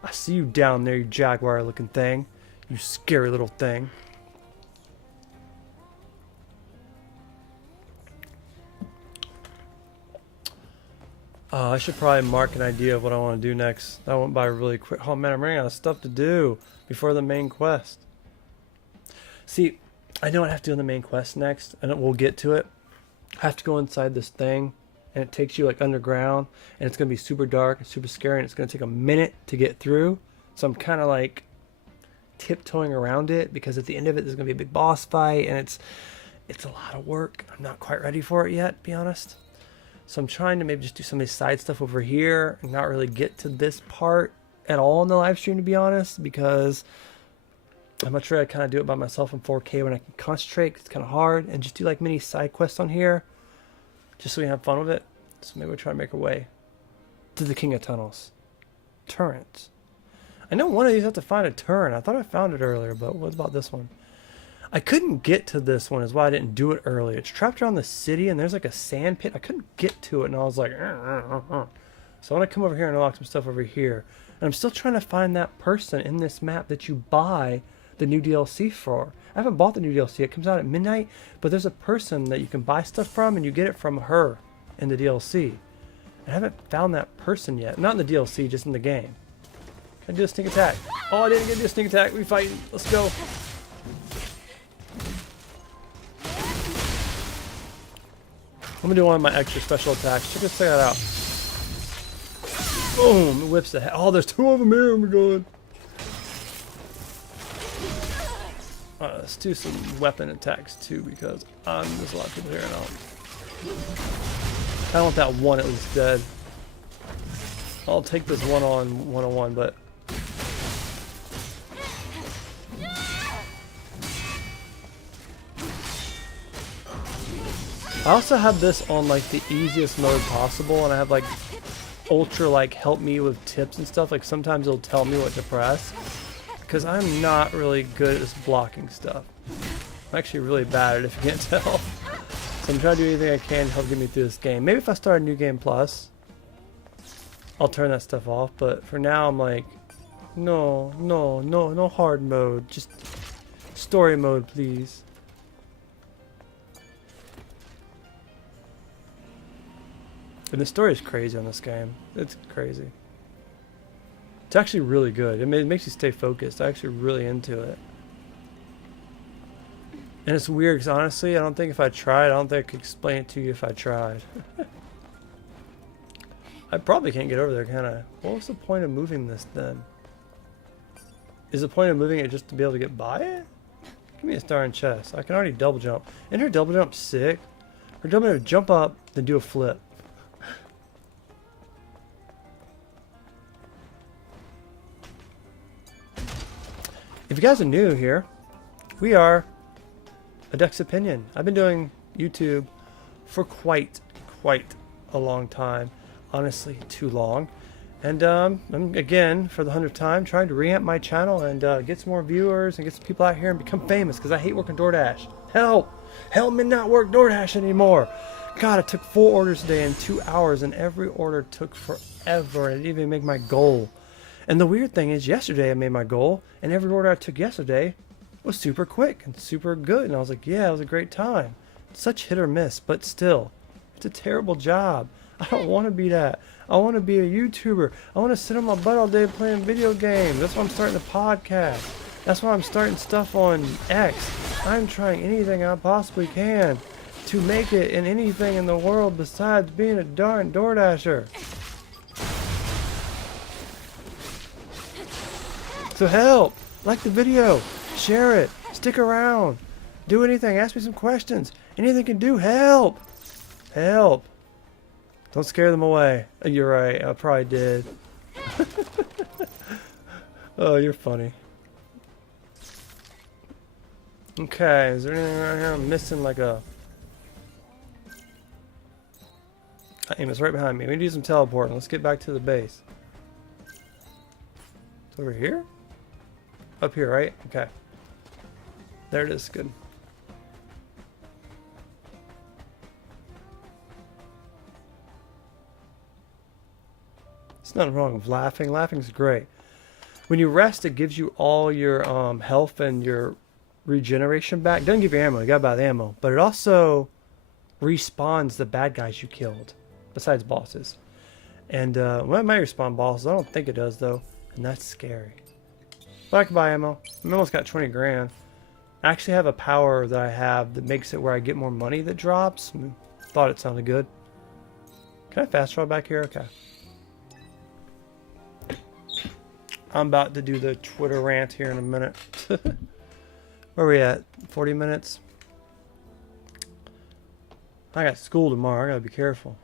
I see you down there, you jaguar looking thing. You scary little thing. I should probably mark an idea of what I want to do next. That went by really quick. Oh man, I'm running out of stuff to do before the main quest. See, I know what I have to do in the main quest next, and we'll get to it. I have to go inside this thing, and it takes you like underground, and it's going to be super dark and super scary, and it's going to take a minute to get through. So I'm kind of like tiptoeing around it, because at the end of it there's going to be a big boss fight, and it's a lot of work. I'm not quite ready for it yet, to be honest. So I'm trying to maybe just do some of this side stuff over here and not really get to this part at all in the live stream, to be honest, because I'm not sure I kind of do it by myself in 4K when I can concentrate. It's kind of hard, and just do like mini side quests on here just so we can have fun with it. So maybe we'll try to make our way to the King of Tunnels. Turrets. I know one of these have to find a turret. I thought I found it earlier, but what about this one? I couldn't get to this one, is why I didn't do it earlier. It's trapped around the city, and there's like a sand pit. I couldn't get to it, and I was like, So I want to come over here and unlock some stuff over here. And I'm still trying to find that person in this map that you buy the new DLC for. I haven't bought the new DLC. It comes out at midnight, but there's a person that you can buy stuff from, and you get it from her in the DLC. I haven't found that person yet. Not in the DLC, just in the game. Can I do a sneak attack? Oh, I didn't get to do a sneak attack. We fighting. Let's go. I'm gonna do one of my extra special attacks. Check that out. Boom! It whips the head. Oh, there's 2 of them here. Oh my god. Let's do some weapon attacks too, because there's a lot of people here now. I want that one at least dead. I'll take this one on one-on-one, but I also have this on like the easiest mode possible, and I have like ultra like help me with tips and stuff. Like sometimes it'll tell me what to press, because I'm not really good at this blocking stuff. I'm actually really bad at it, if you can't tell. So I'm trying to do anything I can to help get me through this game. Maybe if I start a new game plus, I'll turn that stuff off. But for now, I'm like, no hard mode, just story mode, please. And the story is crazy on this game. It's crazy. It's actually really good. It makes you stay focused. I'm actually really into it. And it's weird because honestly, I don't think if I tried, I don't think I could explain it to you if I tried. I probably can't get over there, can I? What was the point of moving this then? Is the point of moving it just to be able to get by it? Give me a star and chest. I can already double jump. Isn't her double jump sick? Or do you want me to jump up, then do a flip? If you guys are new here, we are A Duck's Opinion. I've been doing YouTube for quite a long time. Honestly, too long. And I'm, again, for the 100th time, trying to reamp my channel and get some more viewers and get some people out here and become famous, because I hate working DoorDash. Help! Help me not work DoorDash anymore! God, it took 4 orders a day in 2 hours, and every order took forever, and I didn't even make my goal. And the weird thing is, yesterday I made my goal, and every order I took yesterday was super quick and super good. And I was like, yeah, it was a great time. It's such hit or miss, but still, it's a terrible job. I don't want to be that. I want to be a YouTuber. I want to sit on my butt all day playing video games. That's why I'm starting a podcast. That's why I'm starting stuff on X. I'm trying anything I possibly can to make it in anything in the world besides being a darn DoorDasher. So help! Like the video, share it, stick around, do anything, ask me some questions. Anything can do, help! Help! Don't scare them away. You're right, I probably did. Oh, you're funny. Okay, is there anything around here I'm missing, like a... It's right behind me. We need to do some teleporting. Let's get back to the base. It's over here? Up here, right? Okay. There it is. Good. There's nothing wrong with laughing. Laughing's great. When you rest, it gives you all your health and your regeneration back. It doesn't give you ammo. You gotta buy the ammo. But it also respawns the bad guys you killed. Besides bosses. And, well, it might respawn bosses. I don't think it does, though. And that's scary. But I can buy ammo. I almost got 20 grand. I actually have a power that I have that makes it where I get more money that drops. Thought it sounded good. Can I fast travel back here? Okay. I'm about to do the Twitter rant here in a minute. Where are we at? 40 minutes? I got school tomorrow. I gotta be careful.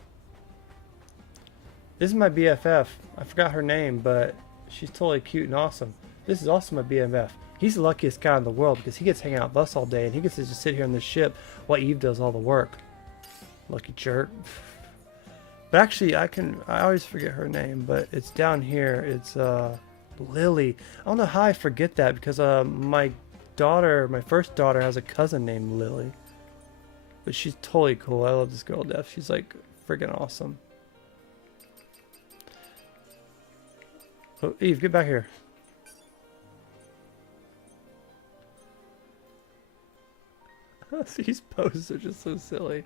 This is my BFF. I forgot her name, but she's totally cute and awesome. This is also my BFF. He's the luckiest guy in the world because he gets to hang out with us all day and he gets to just sit here on this ship while Eve does all the work. Lucky jerk. But actually, I always forget her name, but it's down here. It's Lily. I don't know how I forget that because my first daughter has a cousin named Lily. But she's totally cool. I love this girl to death. She's like freaking awesome. Oh, Eve, get back here. These poses are just so silly.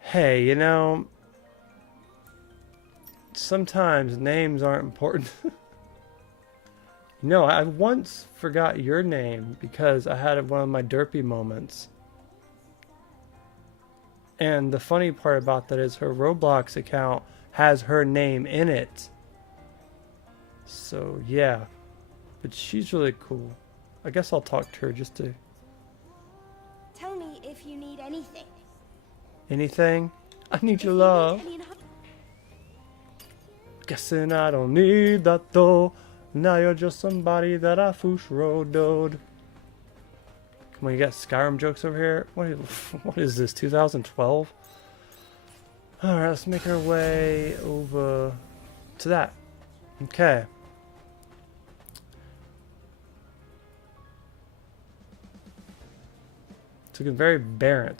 Hey, you know, sometimes names aren't important. No, I once forgot your name because I had one of my derpy moments. And the funny part about that is her Roblox account has her name in it. So, yeah. But she's really cool. I guess I'll talk to her just to... Tell me if you need anything. Anything? I need your love. Guessing I don't need that though. Now you're just somebody that I fushrodoed. Come on, you got Skyrim jokes over here? What is this, 2012? Alright, let's make our way over to that. Okay. It's looking very barren.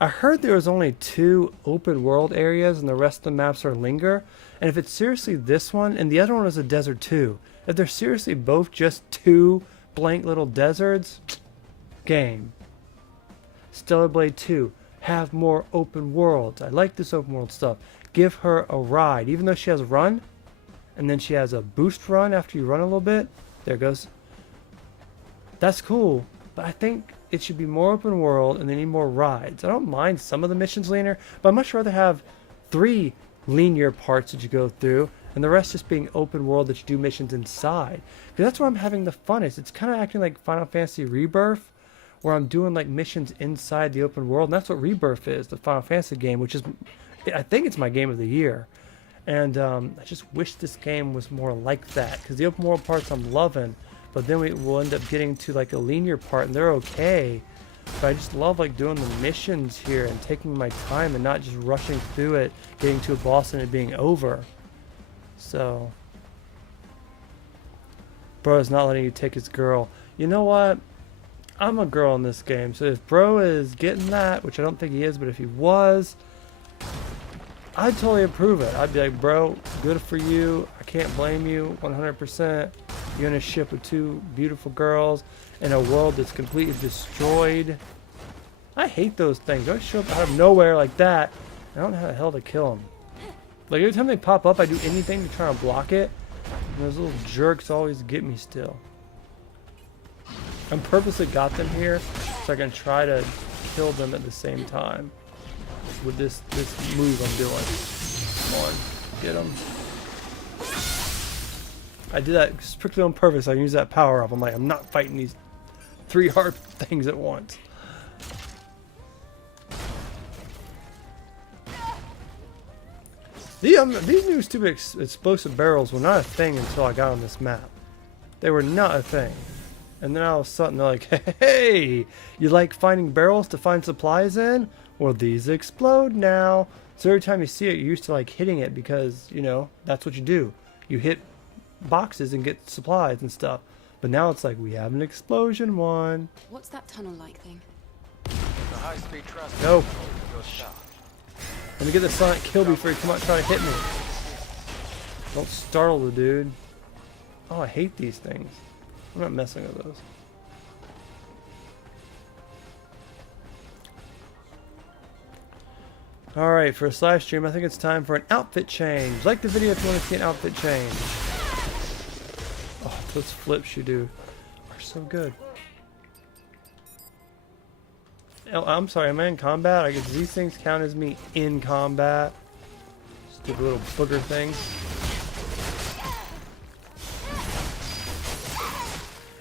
I heard there was only 2 open world areas and the rest of the maps are linger. And if it's seriously this one, and the other one is a desert too, if they're seriously both just 2 blank little deserts, game. Stellar Blade 2, have more open worlds. I like this open world stuff. Give her a ride. Even though she has a run, and then she has a boost run after you run a little bit. There it goes. That's cool, but I think it should be more open world and they need more rides. I don't mind some of the missions linear, but I'd much rather have 3 linear parts that you go through and the rest just being open world that you do missions inside. Because that's where I'm having the funnest. It's kind of acting like Final Fantasy Rebirth, where I'm doing like missions inside the open world. And that's what Rebirth is, the Final Fantasy game, which is, I think it's my game of the year. And I just wish this game was more like that, because the open world parts I'm loving, but then we'll end up getting to like a linear part and they're okay. But I just love like doing the missions here and taking my time and not just rushing through it, getting to a boss and it being over. So, bro is not letting you take his girl. You know what? I'm a girl in this game, so if bro is getting that, which I don't think he is, but if he was, I'd totally approve it. I'd be like, bro, good for you. I can't blame you 100%. You're in a ship with two beautiful girls in a world that's completely destroyed. I hate those things. They show up out of nowhere like that. I don't know how the hell to kill them. Like every time they pop up, I do anything to try and block it. And those little jerks always get me still. I purposely got them here so I can try to kill them at the same time with this move I'm doing. Come on, get them. I did that strictly on purpose. I can use that power up. I'm like, I'm not fighting these 3 hard things at once. These new stupid explosive barrels were not a thing until I got on this map. They were not a thing. And then all of a sudden they're like, hey, you like finding barrels to find supplies in? Well, these explode now. So every time you see it, you're used to like hitting it because, you know, that's what you do. You hit boxes and get supplies and stuff. But now it's like, we have an explosion one. What's that tunnel-like thing? The high-speed trust. No. Goes south. Let me get the sonic kill before you come out and try to hit me. Don't startle the dude. Oh, I hate these things. I'm not messing with those. Alright, for a live stream, I think it's time for an outfit change. Like the video if you want to see an outfit change. Oh, those flips you do are so good. Oh, I'm sorry, am I in combat? I guess these things count as me in combat. Stupid little booger things.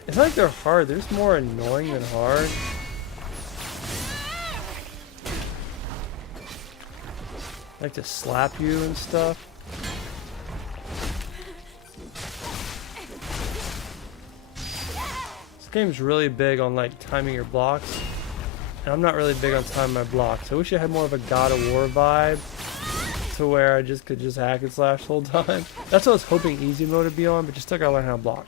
It's not like they're hard, they're just more annoying than hard. I like to slap you and stuff. This game's really big on like timing your blocks. And I'm not really big on timing my blocks. I wish I had more of a God of War vibe to where I just could just hack and slash the whole time. That's what I was hoping easy mode would be on, but you still gotta learn how to block.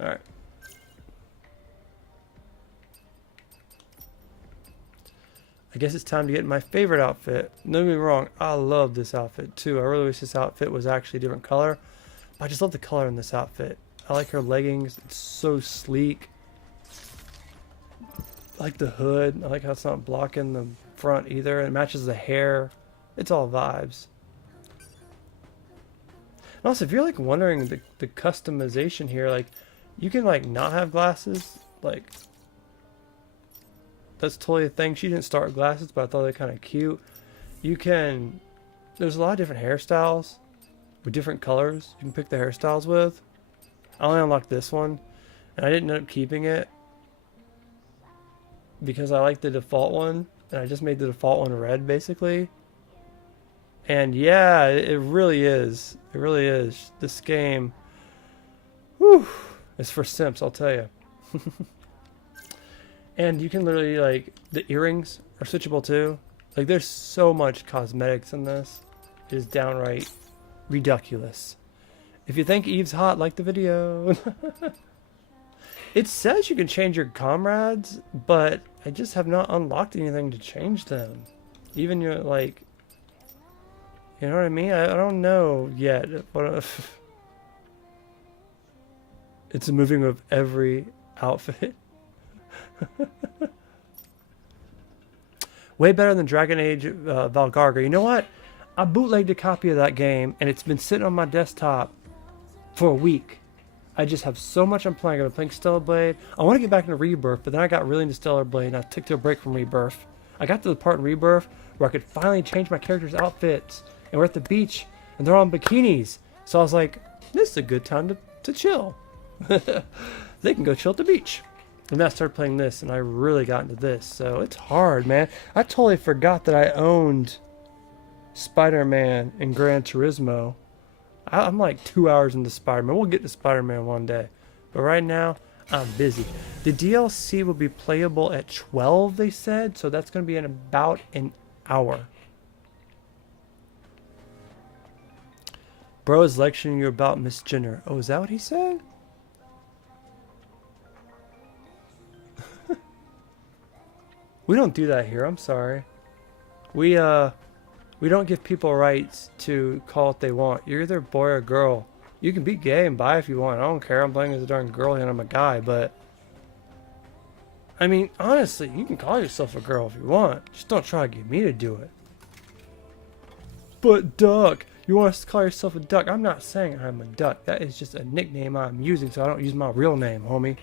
Alright. I guess it's time to get my favorite outfit. Don't get me wrong, I love this outfit too. I really wish this outfit was actually a different color. But I just love the color in this outfit. I like her leggings. It's so sleek. I like the hood. I like how it's not blocking the front either. It matches the hair. It's all vibes. And also, if you're like wondering the customization here, like you can like not have glasses. Like that's totally a thing. She didn't start with glasses, but I thought they're kind of cute. You can. There's a lot of different hairstyles with different colors. You can pick the hairstyles with. I only unlocked this one, and I didn't end up keeping it because I like the default one, and I just made the default one red basically. And yeah, it really is. It really is. This game, whew, it's for simps, I'll tell you. And you can literally, like, the earrings are switchable too. Like, there's so much cosmetics in this. It is downright ridiculous. If you think Eve's hot, like the video. It says you can change your comrades, but I just have not unlocked anything to change them. Even your, like, you know what I mean? I don't know yet. But it's moving with every outfit. Way better than Dragon Age Valgarga. You know what? I bootlegged a copy of that game, and it's been sitting on my desktop for a week. I just have so much I'm playing. I've been playing Stellar Blade. I want to get back into Rebirth, but then I got really into Stellar Blade, and I took a break from Rebirth. I got to the part in Rebirth where I could finally change my character's outfits, and we're at the beach, and they're on bikinis. So I was like, this is a good time to chill. They can go chill at the beach. And then I started playing this, and I really got into this. So it's hard, man. I totally forgot that I owned Spider-Man and Gran Turismo. I'm like 2 hours into Spider-Man. We'll get to Spider-Man one day. But right now, I'm busy. The DLC will be playable at 12, they said. So that's going to be in about an hour. Bro is lecturing you about misgender. Oh, is that what he said? We don't do that here. I'm sorry. We don't give people rights to call what they want. You're either boy or girl. You can be gay and bi if you want. I don't care. I'm playing as a darn girl and I'm a guy, but I mean, honestly, you can call yourself a girl if you want. Just don't try to get me to do it. But duck, you want us to call yourself a duck? I'm not saying I'm a duck. That is just a nickname I'm using, so I don't use my real name, homie.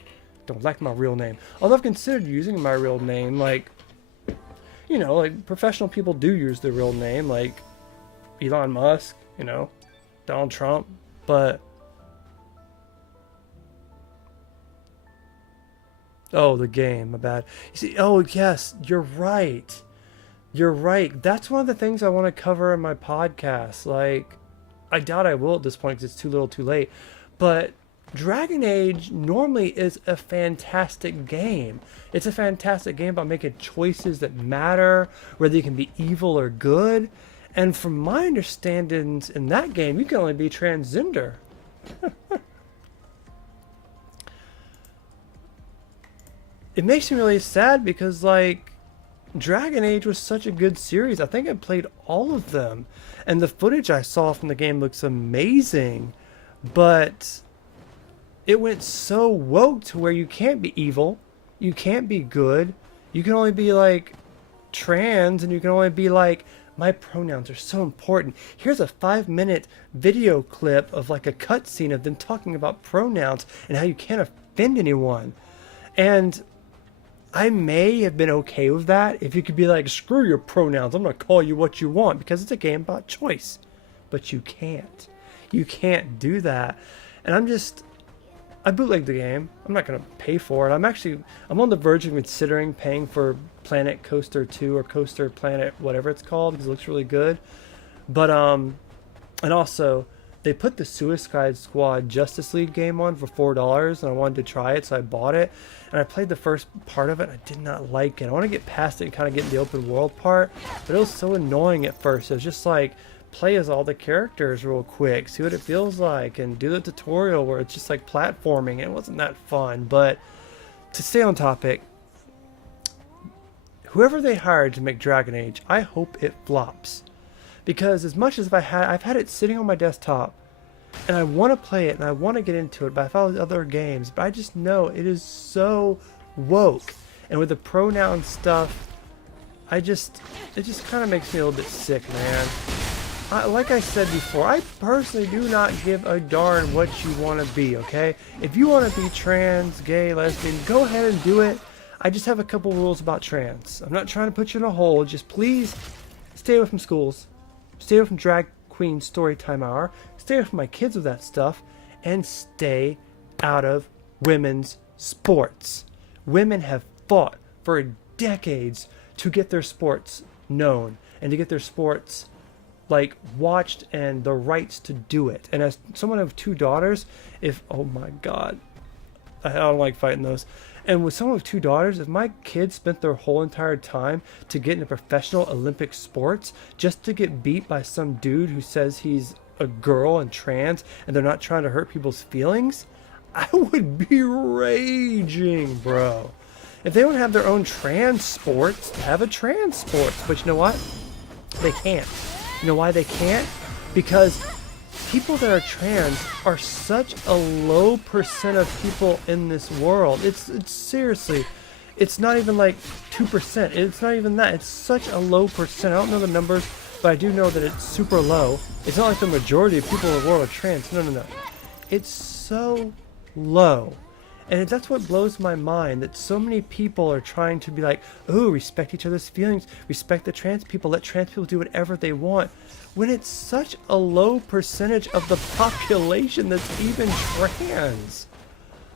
Don't like my real name. Although I've considered using my real name, like, you know, like professional people do use their real name, like Elon Musk, you know, Donald Trump, but oh, the game, my bad. You see, oh yes, you're right. You're right. That's one of the things I want to cover in my podcast. Like, I doubt I will at this point because it's too little too late, but Dragon Age normally is a fantastic game. It's a fantastic game about making choices that matter, whether you can be evil or good. And from my understandings in that game, you can only be transgender. It makes me really sad because, like, Dragon Age was such a good series. I think I played all of them. And the footage I saw from the game looks amazing. But it went so woke to where you can't be evil, you can't be good, you can only be like trans, and you can only be like, my pronouns are so important. Here's a 5-minute video clip of like a cutscene of them talking about pronouns and how you can't offend anyone. And I may have been okay with that if you could be like, screw your pronouns, I'm gonna call you what you want, because it's a game about choice. But you can't. You can't do that. And I bootlegged the game. I'm not going to pay for it. I'm on the verge of considering paying for Planet Coaster 2 or Coaster Planet, whatever it's called, because it looks really good. But, and also, they put the Suicide Squad Justice League game on for $4, and I wanted to try it, so I bought it. And I played the first part of it, and I did not like it. I want to get past it and kind of get in the open world part, but it was so annoying at first. It was just like, play as all the characters real quick, see what it feels like, and do the tutorial where it's just like platforming. It wasn't that fun. But to stay on topic, whoever they hired to make Dragon Age, I hope it flops, because as much as I've had it sitting on my desktop and I want to play it and I want to get into it, but I found other games, but I just know it is so woke, and with the pronoun stuff, it just kind of makes me a little bit sick, man. Like I said before, I personally do not give a darn what you want to be, okay? If you want to be trans, gay, lesbian, go ahead and do it. I just have a couple rules about trans. I'm not trying to put you in a hole. Just please stay away from schools. Stay away from drag queen story time hour. Stay away from my kids with that stuff. And stay out of women's sports. Women have fought for decades to get their sports known and to get their sports like watched and the rights to do it. And as someone of 2 daughters, oh my god, I don't like fighting those. And with someone with 2 daughters, if my kids spent their whole entire time to get into professional Olympic sports just to get beat by some dude who says he's a girl and trans and they're not trying to hurt people's feelings, I would be raging, bro. If they don't have their own trans sports, have a trans sports. But you know what? They can't. You know why they can't? Because people that are trans are such a low percent of people in this world. It's seriously, it's not even like 2%. It's not even that. It's such a low percent. I don't know the numbers, but I do know that it's super low. It's not like the majority of people in the world are trans. No. It's so low. And that's what blows my mind, that so many people are trying to be like, oh, respect each other's feelings, respect the trans people, let trans people do whatever they want, when it's such a low percentage of the population that's even trans.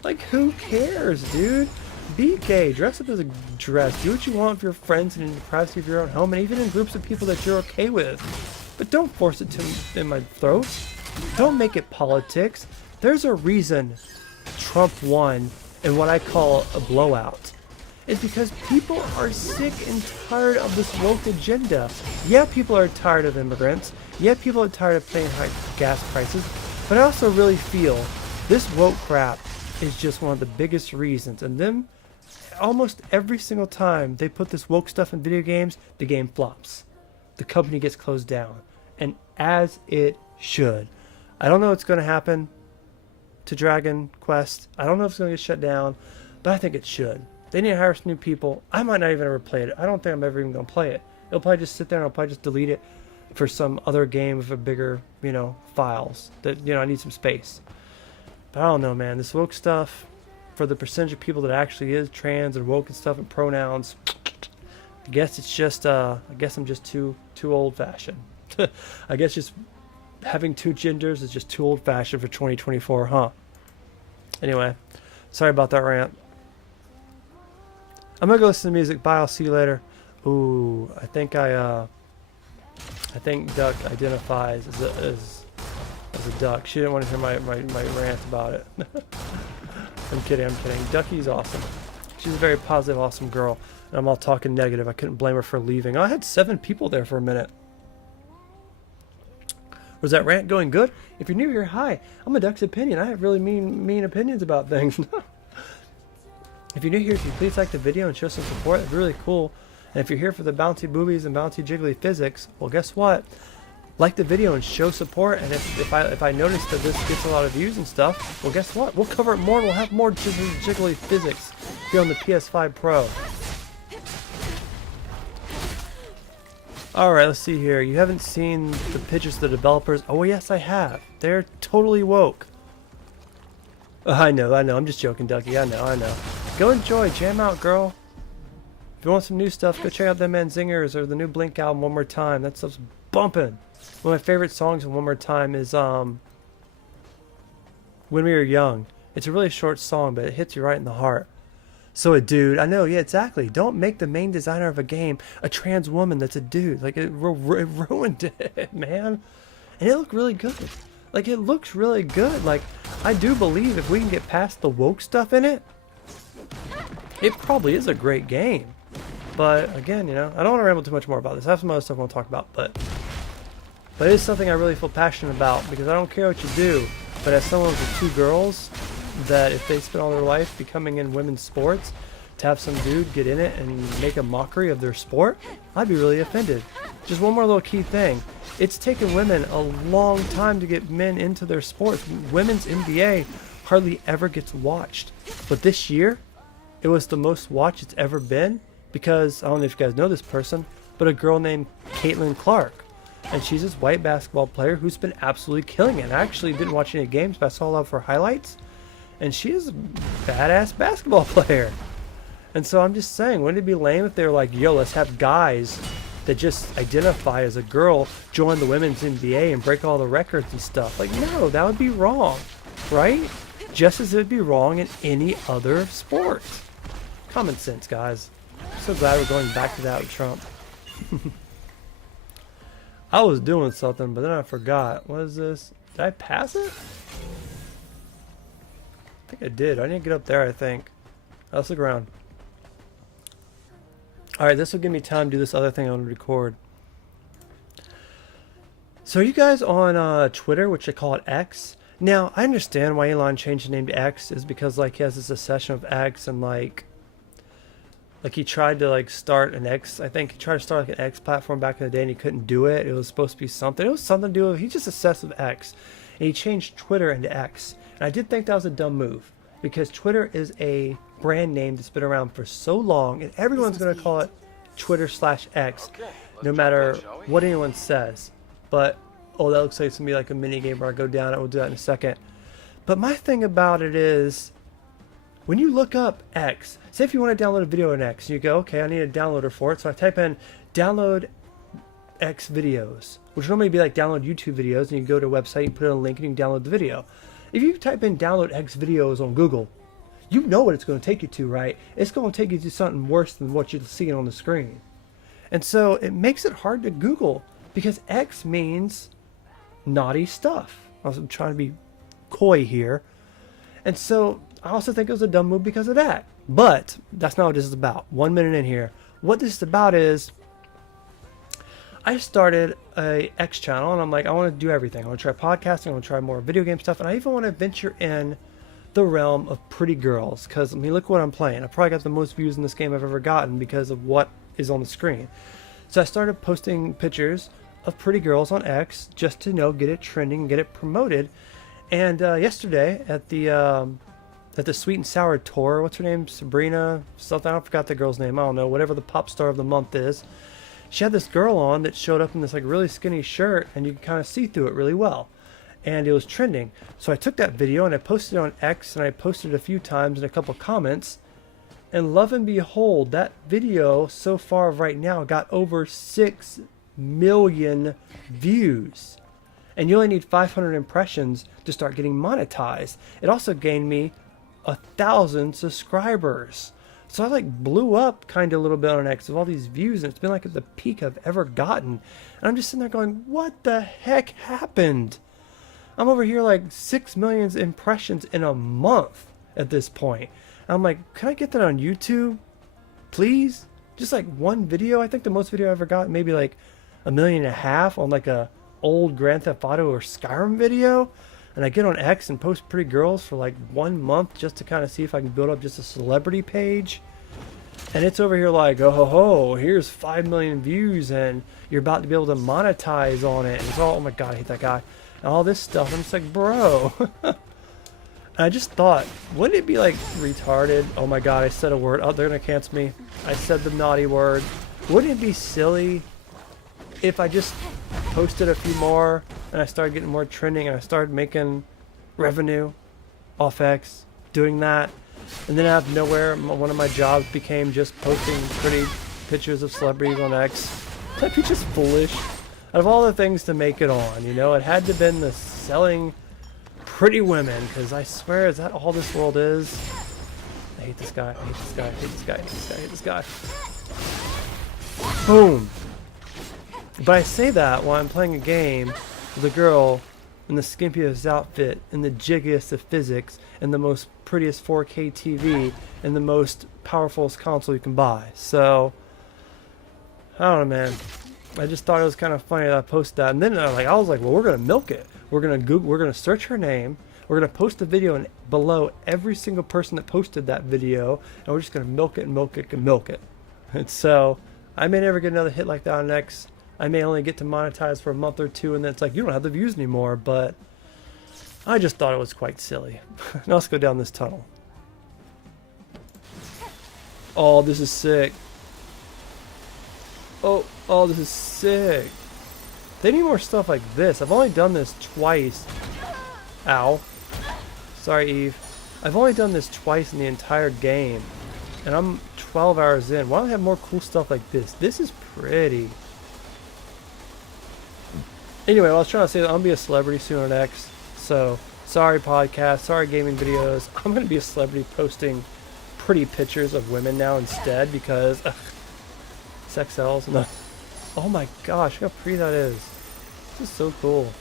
Like, who cares, dude? Be gay, dress up as a dress, do what you want with your friends and in the privacy of your own home, and even in groups of people that you're okay with. But don't force it in my throat. Don't make it politics. There's a reason Trump won in what I call a blowout. It's because people are sick and tired of this woke agenda. Yeah, people are tired of immigrants. Yeah, people are tired of paying high gas prices. But I also really feel this woke crap is just one of the biggest reasons. And then almost every single time they put this woke stuff in video games, the game flops. The company gets closed down. And as it should. I don't know what's going to happen to Dragon Quest. I don't know if it's going to get shut down, but I think it should. They need to hire some new people. I might not even ever play it. I don't think I'm ever even going to play it. It'll probably just sit there and I'll probably just delete it for some other game with a bigger, files that, I need some space. But I don't know, man. This woke stuff, for the percentage of people that actually is trans and woke and stuff and pronouns, I guess it's just, I guess I'm just too old-fashioned. I guess just having two genders is just too old-fashioned for 2024, huh? Anyway, sorry about that rant. I'm gonna go listen to music. Bye. I'll see you later. Ooh, I think Duck identifies as a duck. She didn't want to hear my rant about it. I'm kidding. Ducky's awesome. She's a very positive, awesome girl. And I'm all talking negative. I couldn't blame her for leaving. Oh, I had 7 people there for a minute. Was that rant going good? If you're new here, hi. I'm a Duck's Opinion. I have really mean opinions about things. If you're new here, if you please like the video and show some support, it'd be really cool. And if you're here for the bouncy boobies and bouncy jiggly physics, well, guess what? Like the video and show support. And if I notice that this gets a lot of views and stuff, well, guess what? We'll cover it more. We'll have more jiggly physics here on the PS5 Pro. Alright, let's see here. You haven't seen the pictures of the developers. Oh, yes, I have. They're totally woke. I know. I'm just joking, Ducky. I know. Go enjoy. Jam out, girl. If you want some new stuff, go check out them Zingers or the new Blink album, One More Time. That stuff's bumping. One of my favorite songs in One More Time is When We Were Young. It's a really short song, but it hits you right in the heart. So a dude, I know, yeah, exactly. Don't make the main designer of a game a trans woman that's a dude. Like, it ruined it, man. And it looked really good. Like, it looks really good. Like, I do believe if we can get past the woke stuff in it, it probably is a great game. But, again, I don't want to ramble too much more about this. I have some other stuff I want to talk about, but it is something I really feel passionate about, because I don't care what you do, but as someone with 2 girls, that if they spend all their life becoming in women's sports, to have some dude get in it and make a mockery of their sport, I'd be really offended. Just one more little key thing. It's taken women a long time to get men into their sports. Women's NBA hardly ever gets watched. But this year, it was the most watched it's ever been, because, I don't know if you guys know this person, but a girl named Caitlin Clark. And she's this white basketball player who's been absolutely killing it. And I actually didn't watch any games, but I saw a lot of her highlights. And she is a badass basketball player. And so I'm just saying, wouldn't it be lame if they were like, yo, let's have guys that just identify as a girl join the women's NBA and break all the records and stuff? Like, no, that would be wrong, right? Just as it would be wrong in any other sport. Common sense, guys. I'm so glad we're going back to that with Trump. I was doing something, but then I forgot. What is this? Did I pass it? I think I did. I didn't get up there, I think. Let's look around. Alright, this will give me time to do this other thing I want to record. So are you guys on Twitter, which they call it X? Now, I understand why Elon changed the name to X, is because like he has this obsession of X, and like he tried to like start an X, I think he tried to start like an X platform back in the day and he couldn't do it. It was supposed to be something. It was something to do with, he's just obsessed with X. And he changed Twitter into X. And I did think that was a dumb move, because Twitter is a brand name that's been around for so long, and everyone's going to call it Twitter/X, no matter what anyone says. But, oh, that looks like it's going to be like a mini game where I go down. I will do that in a second. But my thing about it is, when you look up X, say if you want to download a video in X, you go, okay, I need a downloader for it. So I type in download X videos, which would normally be like download YouTube videos, and you go to a website, you put in a link, and you can download the video. If you type in download X videos on Google, you know what it's going to take you to, right? It's going to take you to something worse than what you're seeing on the screen. And so it makes it hard to Google because X means naughty stuff. I'm trying to be coy here. And so I also think it was a dumb move because of that. But that's not what this is about. 1 minute in here. What this is about is I started a X channel and I'm like, I want to do everything. I want to try podcasting. I want to try more video game stuff. And I even want to venture in the realm of pretty girls. Because, I mean, look what I'm playing. I probably got the most views in this game I've ever gotten because of what is on the screen. So I started posting pictures of pretty girls on X just to, get it trending, get it promoted. And yesterday at the Sweet and Sour tour, what's her name? Sabrina something. I forgot the girl's name. I don't know. Whatever the pop star of the month is. She had this girl on that showed up in this like really skinny shirt, and you can kind of see through it really well. And it was trending. So I took that video and I posted it on X, and I posted it a few times in a couple comments. And lo and behold, that video so far right now got over 6 million views. And you only need 500 impressions to start getting monetized. It also gained me 1,000 subscribers. So I like blew up kind of a little bit on X with all these views, and it's been like at the peak I've ever gotten. And I'm just sitting there going, what the heck happened? I'm over here like 6 million impressions in a month at this point. And I'm like, can I get that on YouTube? Please? Just like one video. I think the most video I ever got, maybe like 1.5 million on like a old Grand Theft Auto or Skyrim video. And I get on X and post pretty girls for like 1 month just to kind of see if I can build up just a celebrity page. And it's over here like, oh ho ho, here's 5 million views and you're about to be able to monetize on it. And it's all, oh my god, I hate that guy. And all this stuff. I'm just like, bro. And I just thought, wouldn't it be like retarded? Oh my god, I said a word. Oh, they're going to cancel me. I said the naughty word. Wouldn't it be silly if I just posted a few more and I started getting more trending and I started making revenue off X doing that, and then out of nowhere one of my jobs became just posting pretty pictures of celebrities on X? That'd be just foolish. Out of all the things to make it on, it had to have been the selling pretty women, because I swear, is that all this world is? I hate this guy, I hate this guy, I hate this guy, I hate this guy, I hate this guy. Boom. But I say that while I'm playing a game with a girl in the skimpiest outfit, in the jiggiest of physics, and the most prettiest 4K TV, and the most powerful console you can buy. So, I don't know, man. I just thought it was kind of funny that I posted that, and then I was like, well, we're gonna milk it. We're gonna Google, we're gonna search her name. We're gonna post a video and below every single person that posted that video, and we're just gonna milk it and milk it and milk it. And so, I may never get another hit like that on X. I may only get to monetize for a month or two, and then it's like, you don't have the views anymore, but I just thought it was quite silly. Now let's go down this tunnel. Oh, this is sick. Oh, this is sick. They need more stuff like this. I've only done this twice. Ow. Sorry, Eve. I've only done this twice in the entire game, and I'm 12 hours in. Why don't I have more cool stuff like this? This is pretty. Anyway, I was trying to say that I'm going to be a celebrity soon on X. So, sorry podcast, sorry gaming videos. I'm going to be a celebrity posting pretty pictures of women now instead because sex sells. No. Oh my gosh, look how pretty that is. This is so cool.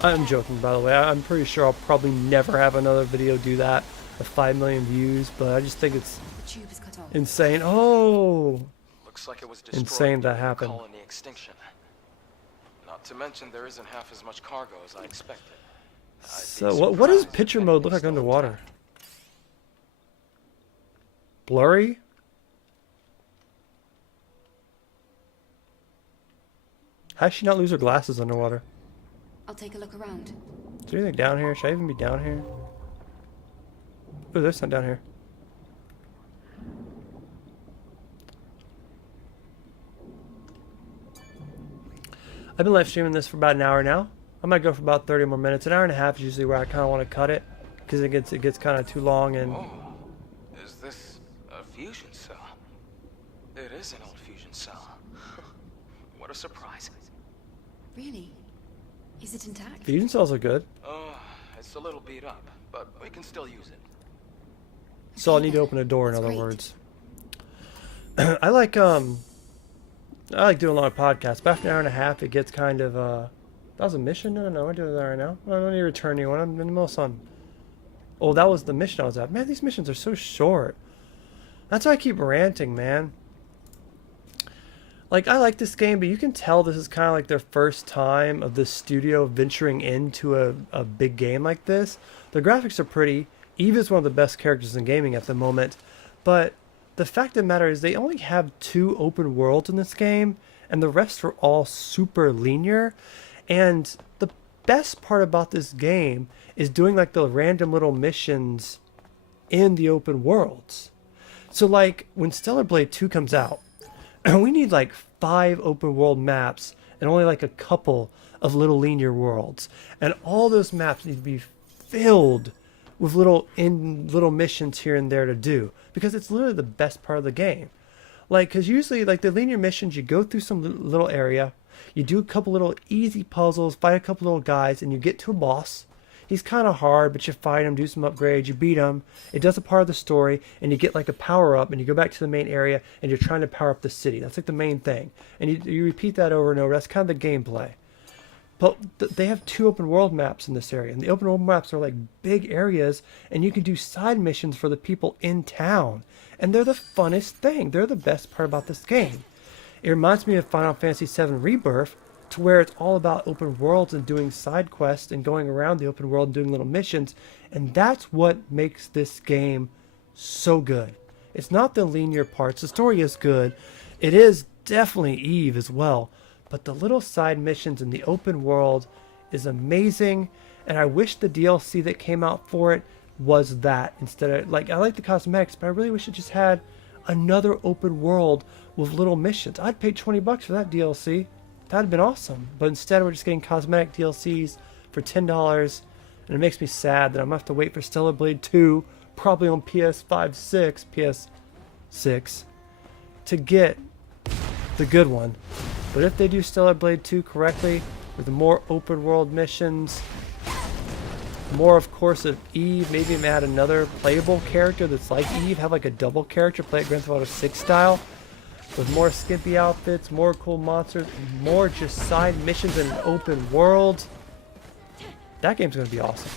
I'm joking, by the way. I'm pretty sure I'll probably never have another video do that of 5 million views, but I just think it's insane. Oh! Looks like it was destroyed Insane that during happened. colony extinction. Not to mention there isn't half as much cargo as I expected. So what does picture mode look like underwater? Blurry? How does she not lose her glasses underwater? I'll take a look around. Is there anything down here? Should I even be down here? Oh, there's something down here. I've been live streaming this for about an hour now. I might go for about 30 more minutes. An hour and a half is usually where I kind of want to cut it, because it gets kind of too long. And Oh, is this a fusion cell? It is an old fusion cell. What a surprise. Really? Is it intact? fusion cells are good. It's a little beat up, but we can still use it. So I'll Okay need to then. open a door, in That's other great. words. I like doing a lot of podcasts. But after an hour and a half, it gets kind of, that was a mission? No, we're doing that right now. I don't need to return anyone. I'm in the middle of sun. Oh, that was the mission I was at. Man, these missions are so short. That's why I keep ranting, man. Like, I like this game, but you can tell this is kind of like their first time of the studio venturing into a big game like this. The graphics are pretty. Eve is one of the best characters in gaming at the moment. But the fact of the matter is they only have 2 open worlds in this game, and the rest are all super linear. And the best part about this game is doing like the random little missions in the open worlds. So like when Stellar Blade 2 comes out, we need like 5 open world maps and only like a couple of little linear worlds. And all those maps need to be filled with little missions here and there to do, because it's literally the best part of the game. Like, because usually like the linear missions, you go through some little area, you do a couple little easy puzzles, fight a couple little guys, and you get to a boss. He's kind of hard, but you fight him, do some upgrades, you beat him. It does a part of the story, and you get like a power up, and you go back to the main area, and you're trying to power up the city. That's like the main thing, and you repeat that over and over. That's kind of the gameplay. But they have 2 open world maps in this area, and the open world maps are like big areas, and you can do side missions for the people in town, and they're the funnest thing. They're the best part about this game. It reminds me of Final Fantasy VII Rebirth, to where it's all about open worlds and doing side quests and going around the open world and doing little missions, and that's what makes this game so good. It's not the linear parts. The story is good. It is definitely Eve as well, but the little side missions in the open world is amazing, and I wish the DLC that came out for it was that instead of, like, I like the cosmetics, but I really wish it just had another open world with little missions. I'd pay $20 for that DLC. That'd have been awesome. But instead we're just getting cosmetic DLCs for $10, and it makes me sad that I'm going to have to wait for Stellar Blade 2, probably on PS5, PS6, to get the good one. But if they do Stellar Blade 2 correctly, with more open world missions, more of course of Eve, maybe add another playable character that's like Eve, have like a double character, play it Grand Theft Auto 6 style, with more skimpy outfits, more cool monsters, more just side missions in an open world. That game's gonna be awesome.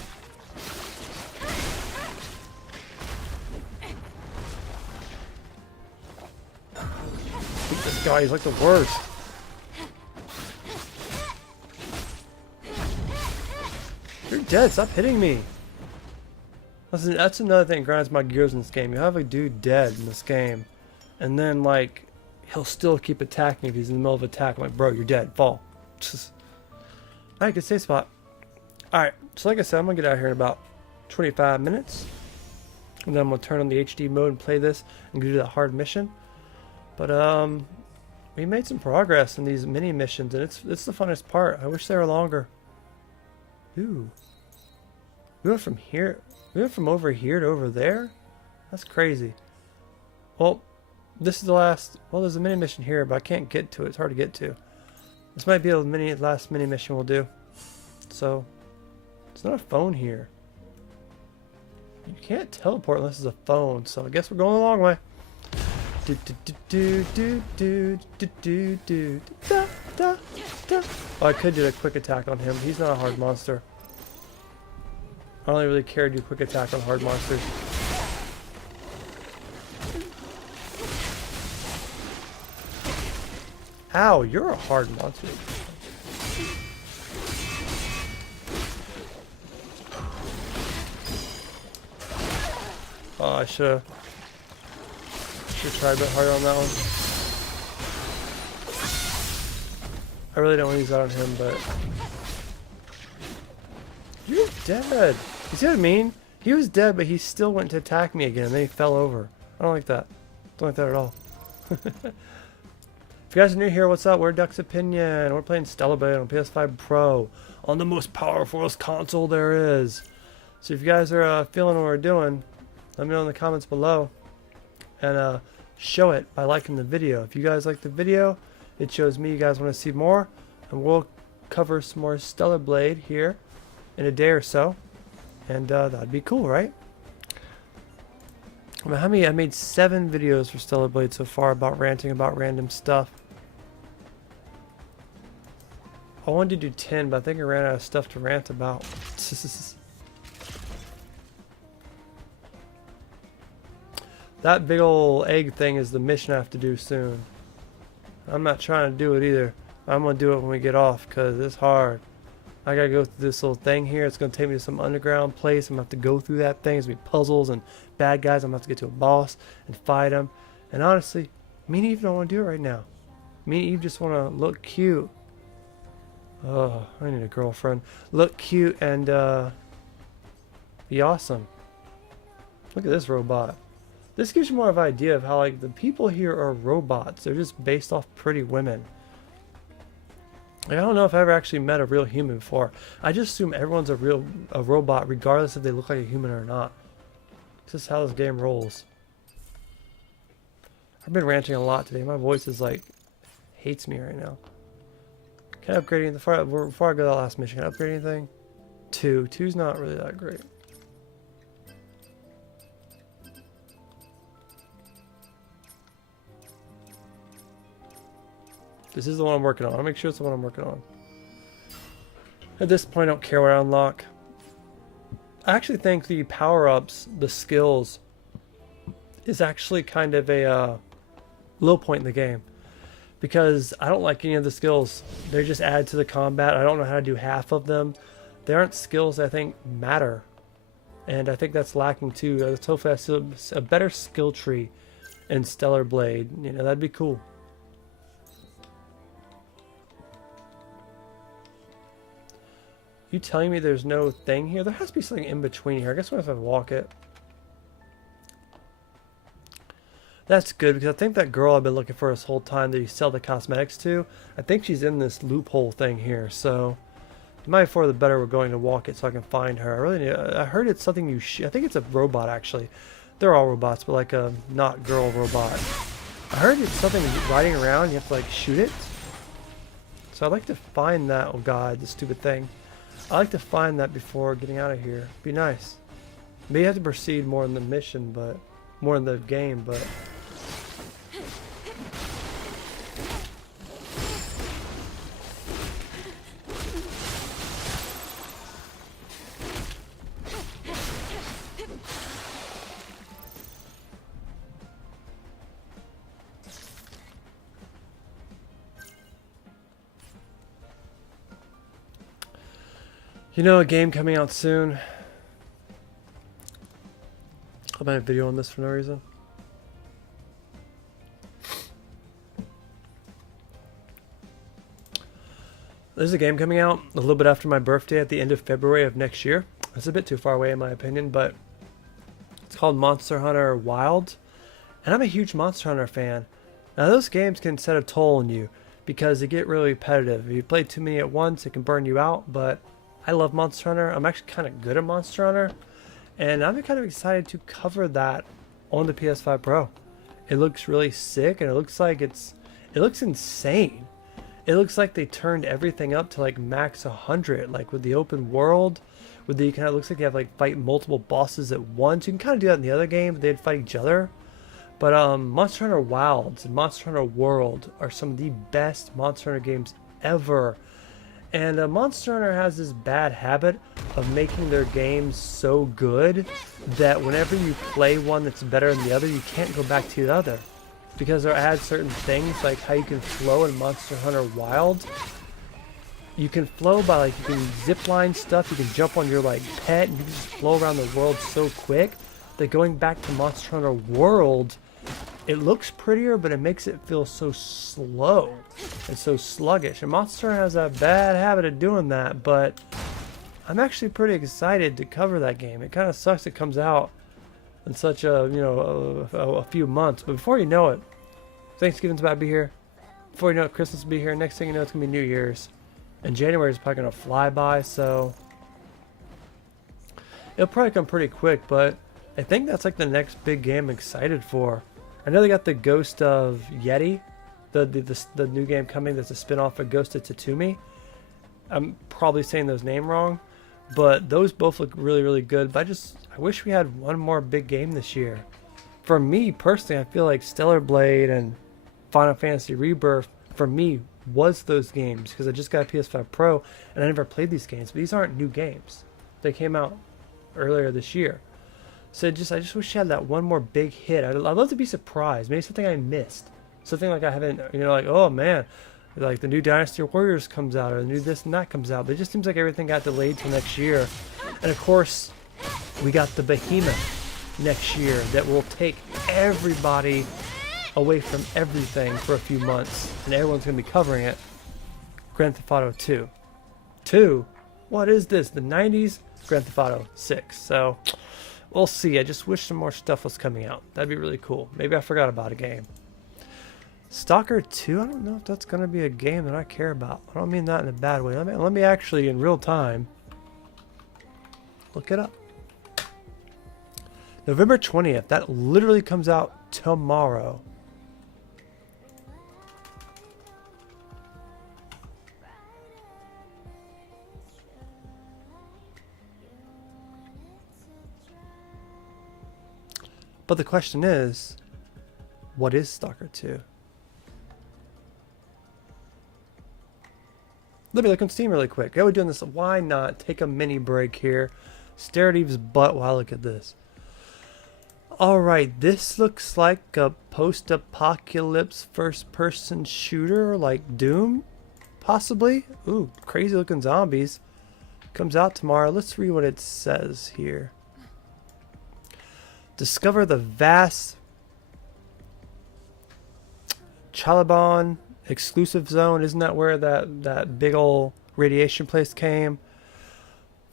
This guy is like the worst. You're dead, stop hitting me. Listen, that's another thing that grinds my gears in this game. You have a dude dead in this game, and then like he'll still keep attacking if he's in the middle of attack. I'm like, bro, you're dead. Fall. Alright, good safe spot. Alright, so like I said, I'm going to get out of here in about 25 minutes. And then I'm going to turn on the HD mode and play this and go do that hard mission. But, we made some progress in these mini missions, and it's the funnest part. I wish they were longer. Ooh. We went from here. We went from over here to over there? That's crazy. Well, this is the last. Well, there's a mini mission here, but I can't get to it. It's hard to get to. This might be the last mini mission we'll do. So, it's not a phone here. You can't teleport unless it's a phone. So I guess we're going the long way. Oh, I could do a quick attack on him. He's not a hard monster. I don't really care to do quick attack on hard monsters. Ow, you're a hard monster. Oh, I should try a bit harder on that one. I really don't want to use that on him, but you're dead. You see what I mean? He was dead, but he still went to attack me again, and then he fell over. I don't like that. Don't like that at all. If you guys are new here, what's up? We're Duck's Opinion. We're playing Stellar Blade on PS5 Pro on the most powerful console there is. So if you guys are feeling what we're doing, let me know in the comments below, and show it by liking the video. If you guys like the video, it shows me you guys want to see more, and we'll cover some more Stellar Blade here in a day or so, and that'd be cool, right? I mean, how many? I made 7 videos for Stellar Blade so far about ranting about random stuff. I wanted to do 10, but I think I ran out of stuff to rant about. That big old egg thing is the mission I have to do soon. I'm not trying to do it either. I'm going to do it when we get off because it's hard. I got to go through this little thing here. It's going to take me to some underground place. I'm going to have to go through that thing. It's going to be puzzles and bad guys. I'm going to have to get to a boss and fight him. And honestly, me and Eve don't want to do it right now. Me and Eve just want to look cute. Oh, I need a girlfriend. Look cute and be awesome. Look at this robot. This gives you more of an idea of how like the people here are robots. They're just based off pretty women. Like, I don't know if I ever actually met a real human before. I just assume everyone's a robot regardless if they look like a human or not. This is how this game rolls. I've been ranting a lot today. My voice is like hates me right now. Can I upgrade anything before I go to that last mission? Can I upgrade anything? 2. 2's not really that great. This is the one I'm working on. I'll make sure it's the one I'm working on. At this point, I don't care what I unlock. I actually think the power-ups, the skills, is actually kind of a low point in the game. Because I don't like any of the skills. They just add to the combat. I don't know how to do half of them. They aren't skills that I think matter. And I think that's lacking too. Hopefully I see a better skill tree in Stellar Blade. You know, that'd be cool. You telling me there's no thing here? There has to be something in between here. I guess we'll have to walk it. That's good because I think that girl I've been looking for this whole time that you sell the cosmetics to, I think she's in this loophole thing here. So, the might for the better we're going to walk it so I can find her. I really need, I heard it's something you I think it's a robot actually. They're all robots, but like a not girl robot. I heard it's something riding around. You have to like shoot it. So I'd like to find that. Oh God, this stupid thing. I like to find that before getting out of here. Be nice. Maybe you have to proceed more in the mission, but more in the game, but. You know, a game coming out soon. I made a video on this for no reason. There's a game coming out a little bit after my birthday at the end of February of next year. It's a bit too far away in my opinion, but it's called Monster Hunter Wild. And I'm a huge Monster Hunter fan. Now those games can set a toll on you because they get really repetitive. If you play too many at once, it can burn you out, but I love Monster Hunter. I'm actually kind of good at Monster Hunter. And I'm kind of excited to cover that on the PS5 Pro. It looks really sick and it looks like it looks insane. It looks like they turned everything up to like max 100, like with the open world, with the kind of looks like they have like fight multiple bosses at once. You can kind of do that in the other game, but they'd fight each other. But Monster Hunter Wilds and Monster Hunter World are some of the best Monster Hunter games ever. And Monster Hunter has this bad habit of making their games so good that whenever you play one that's better than the other, you can't go back to the other. Because they'll add certain things like how you can flow in Monster Hunter Wild. You can flow by like, you can zipline stuff, you can jump on your like pet, and you can just flow around the world so quick that going back to Monster Hunter World, it looks prettier, but it makes it feel so slow and so sluggish. And Monster Hunter has a bad habit of doing that, but I'm actually pretty excited to cover that game. It kind of sucks it comes out in such a, you know, a few months. But before you know it, Thanksgiving's about to be here. Before you know it, Christmas will be here. Next thing you know, it's going to be New Year's. And January is probably going to fly by, so it'll probably come pretty quick, but I think that's like the next big game I'm excited for. I know they got the Ghost of Yeti, the new game coming that's a spin-off of Ghost of Tatooine. I'm probably saying those names wrong, but those both look really, really good. But I wish we had one more big game this year. for me personally, I feel like Stellar Blade and Final Fantasy Rebirth, for me, was those games. Because I just got a PS5 Pro, and I never played these games. But these aren't new games. They came out earlier this year. So I just wish I had that one more big hit. I'd love to be surprised. Maybe something I missed. Something like I haven't, like, oh man, like the new Dynasty Warriors comes out, or the new this and that comes out. But it just seems like everything got delayed till next year. And of course, we got the behemoth next year that will take everybody away from everything for a few months. And everyone's going to be covering it. Grand Theft Auto 2. 2? What is this? The 90s? Grand Theft Auto 6. So, we'll see. I just wish some more stuff was coming out. That'd be really cool. Maybe I forgot about a game. Stalker 2, I don't know if that's going to be a game that I care about. I don't mean that in a bad way. Let me actually, in real time, look it up. November 20th. That literally comes out tomorrow. But the question is, what is Stalker 2? Let me look on Steam really quick. Yeah, we're doing this. Why not take a mini break here? Stare at Eve's butt while I look at this. Alright, this looks like a post-apocalypse first-person shooter like Doom, possibly. Ooh, crazy looking zombies. Comes out tomorrow. Let's read what it says here. Discover the vast Chalaban exclusive zone. Isn't that where that big old radiation place came?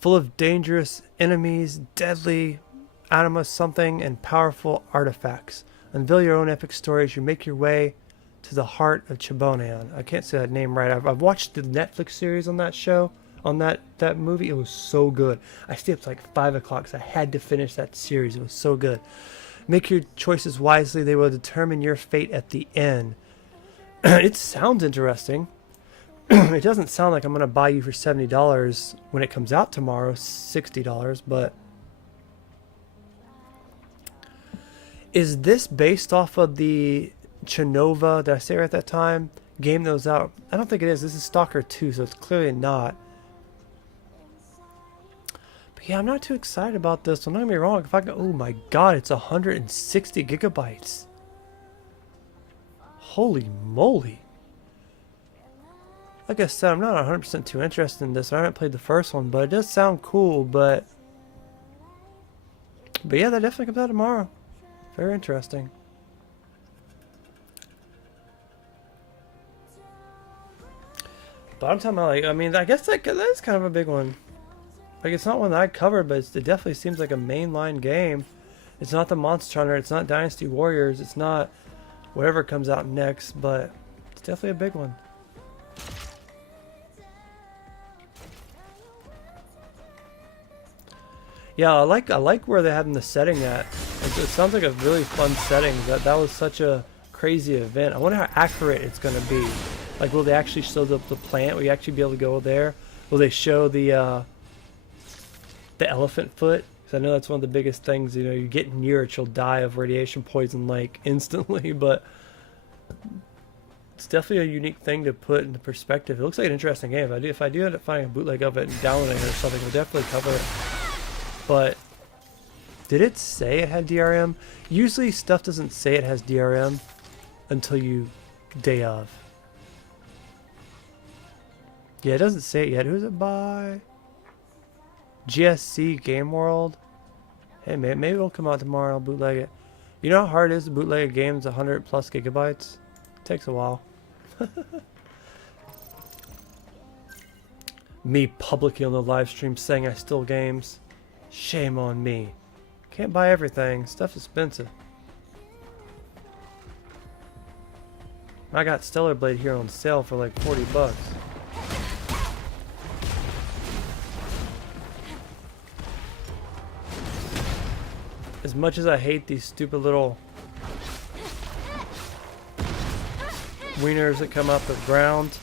Full of dangerous enemies, deadly anima something, and powerful artifacts. Unveil your own epic story as you make your way to the heart of Chibonian. I can't say that name right. I've watched the Netflix series on that show, on that movie. It was so good. I stayed up to like 5 o'clock, so I had to finish that series. It was so good. Make your choices wisely. They will determine your fate at the end. It sounds interesting. It doesn't sound like I'm going to buy you for $70 when it comes out tomorrow, $60, but is this based off of the Chinova, did I say it right that time, game that was out? I don't think it is. This is Stalker 2, so it's clearly not. But yeah, I'm not too excited about this. Don't get me wrong. If I go, oh my god, it's 160 gigabytes. Holy moly. Like I said, I'm not 100% too interested in this. I haven't played the first one, but it does sound cool. But yeah, that definitely comes out tomorrow. Very interesting. But I'm talking about, like, I mean, I guess that is kind of a big one. Like, it's not one that I covered, but it definitely seems like a mainline game. It's not the Monster Hunter. It's not Dynasty Warriors. It's not whatever comes out next, but it's definitely a big one. Yeah, I like where they're having the setting at. It sounds like a really fun setting. That was such a crazy event. I wonder how accurate it's going to be. Like, will they actually show the plant? Will you actually be able to go there? Will they show the elephant foot? Because I know that's one of the biggest things. You know, you get near it, you'll die of radiation poison like instantly. But it's definitely a unique thing to put into perspective. It looks like an interesting game. If I do end up finding a bootleg of it and downloading it or something, we'll definitely cover it. But did it say it had DRM? Usually stuff doesn't say it has DRM until you day of. Yeah, it doesn't say it yet. Who's it by? GSC Game World. Hey, maybe it'll come out tomorrow. I'll bootleg it. You know how hard it is to bootleg a game that's 100 plus gigabytes? It takes a while. Me publicly on the live stream saying I steal games. Shame on me. Can't buy everything. Stuff's expensive. I got Stellar Blade here on sale for like 40 bucks. As much as I hate these stupid little wieners that come out the ground,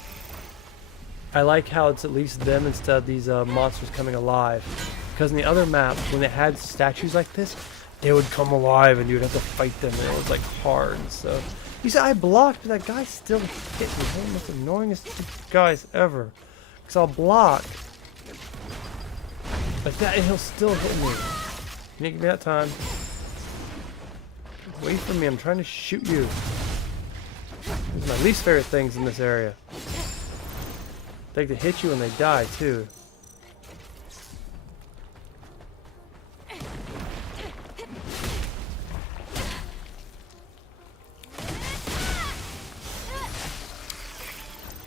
I like how it's at least them instead of these monsters coming alive. Because in the other map, when they had statues like this, they would come alive and you'd have to fight them, and it was like hard and stuff. You said I blocked, but that guy still hit me. One of the most annoyingest guys ever. Because I'll block like that and he'll still hit me. You didn't give me that time. Wait for me, I'm trying to shoot you. These are my least favorite things in this area. They like to hit you when they die too.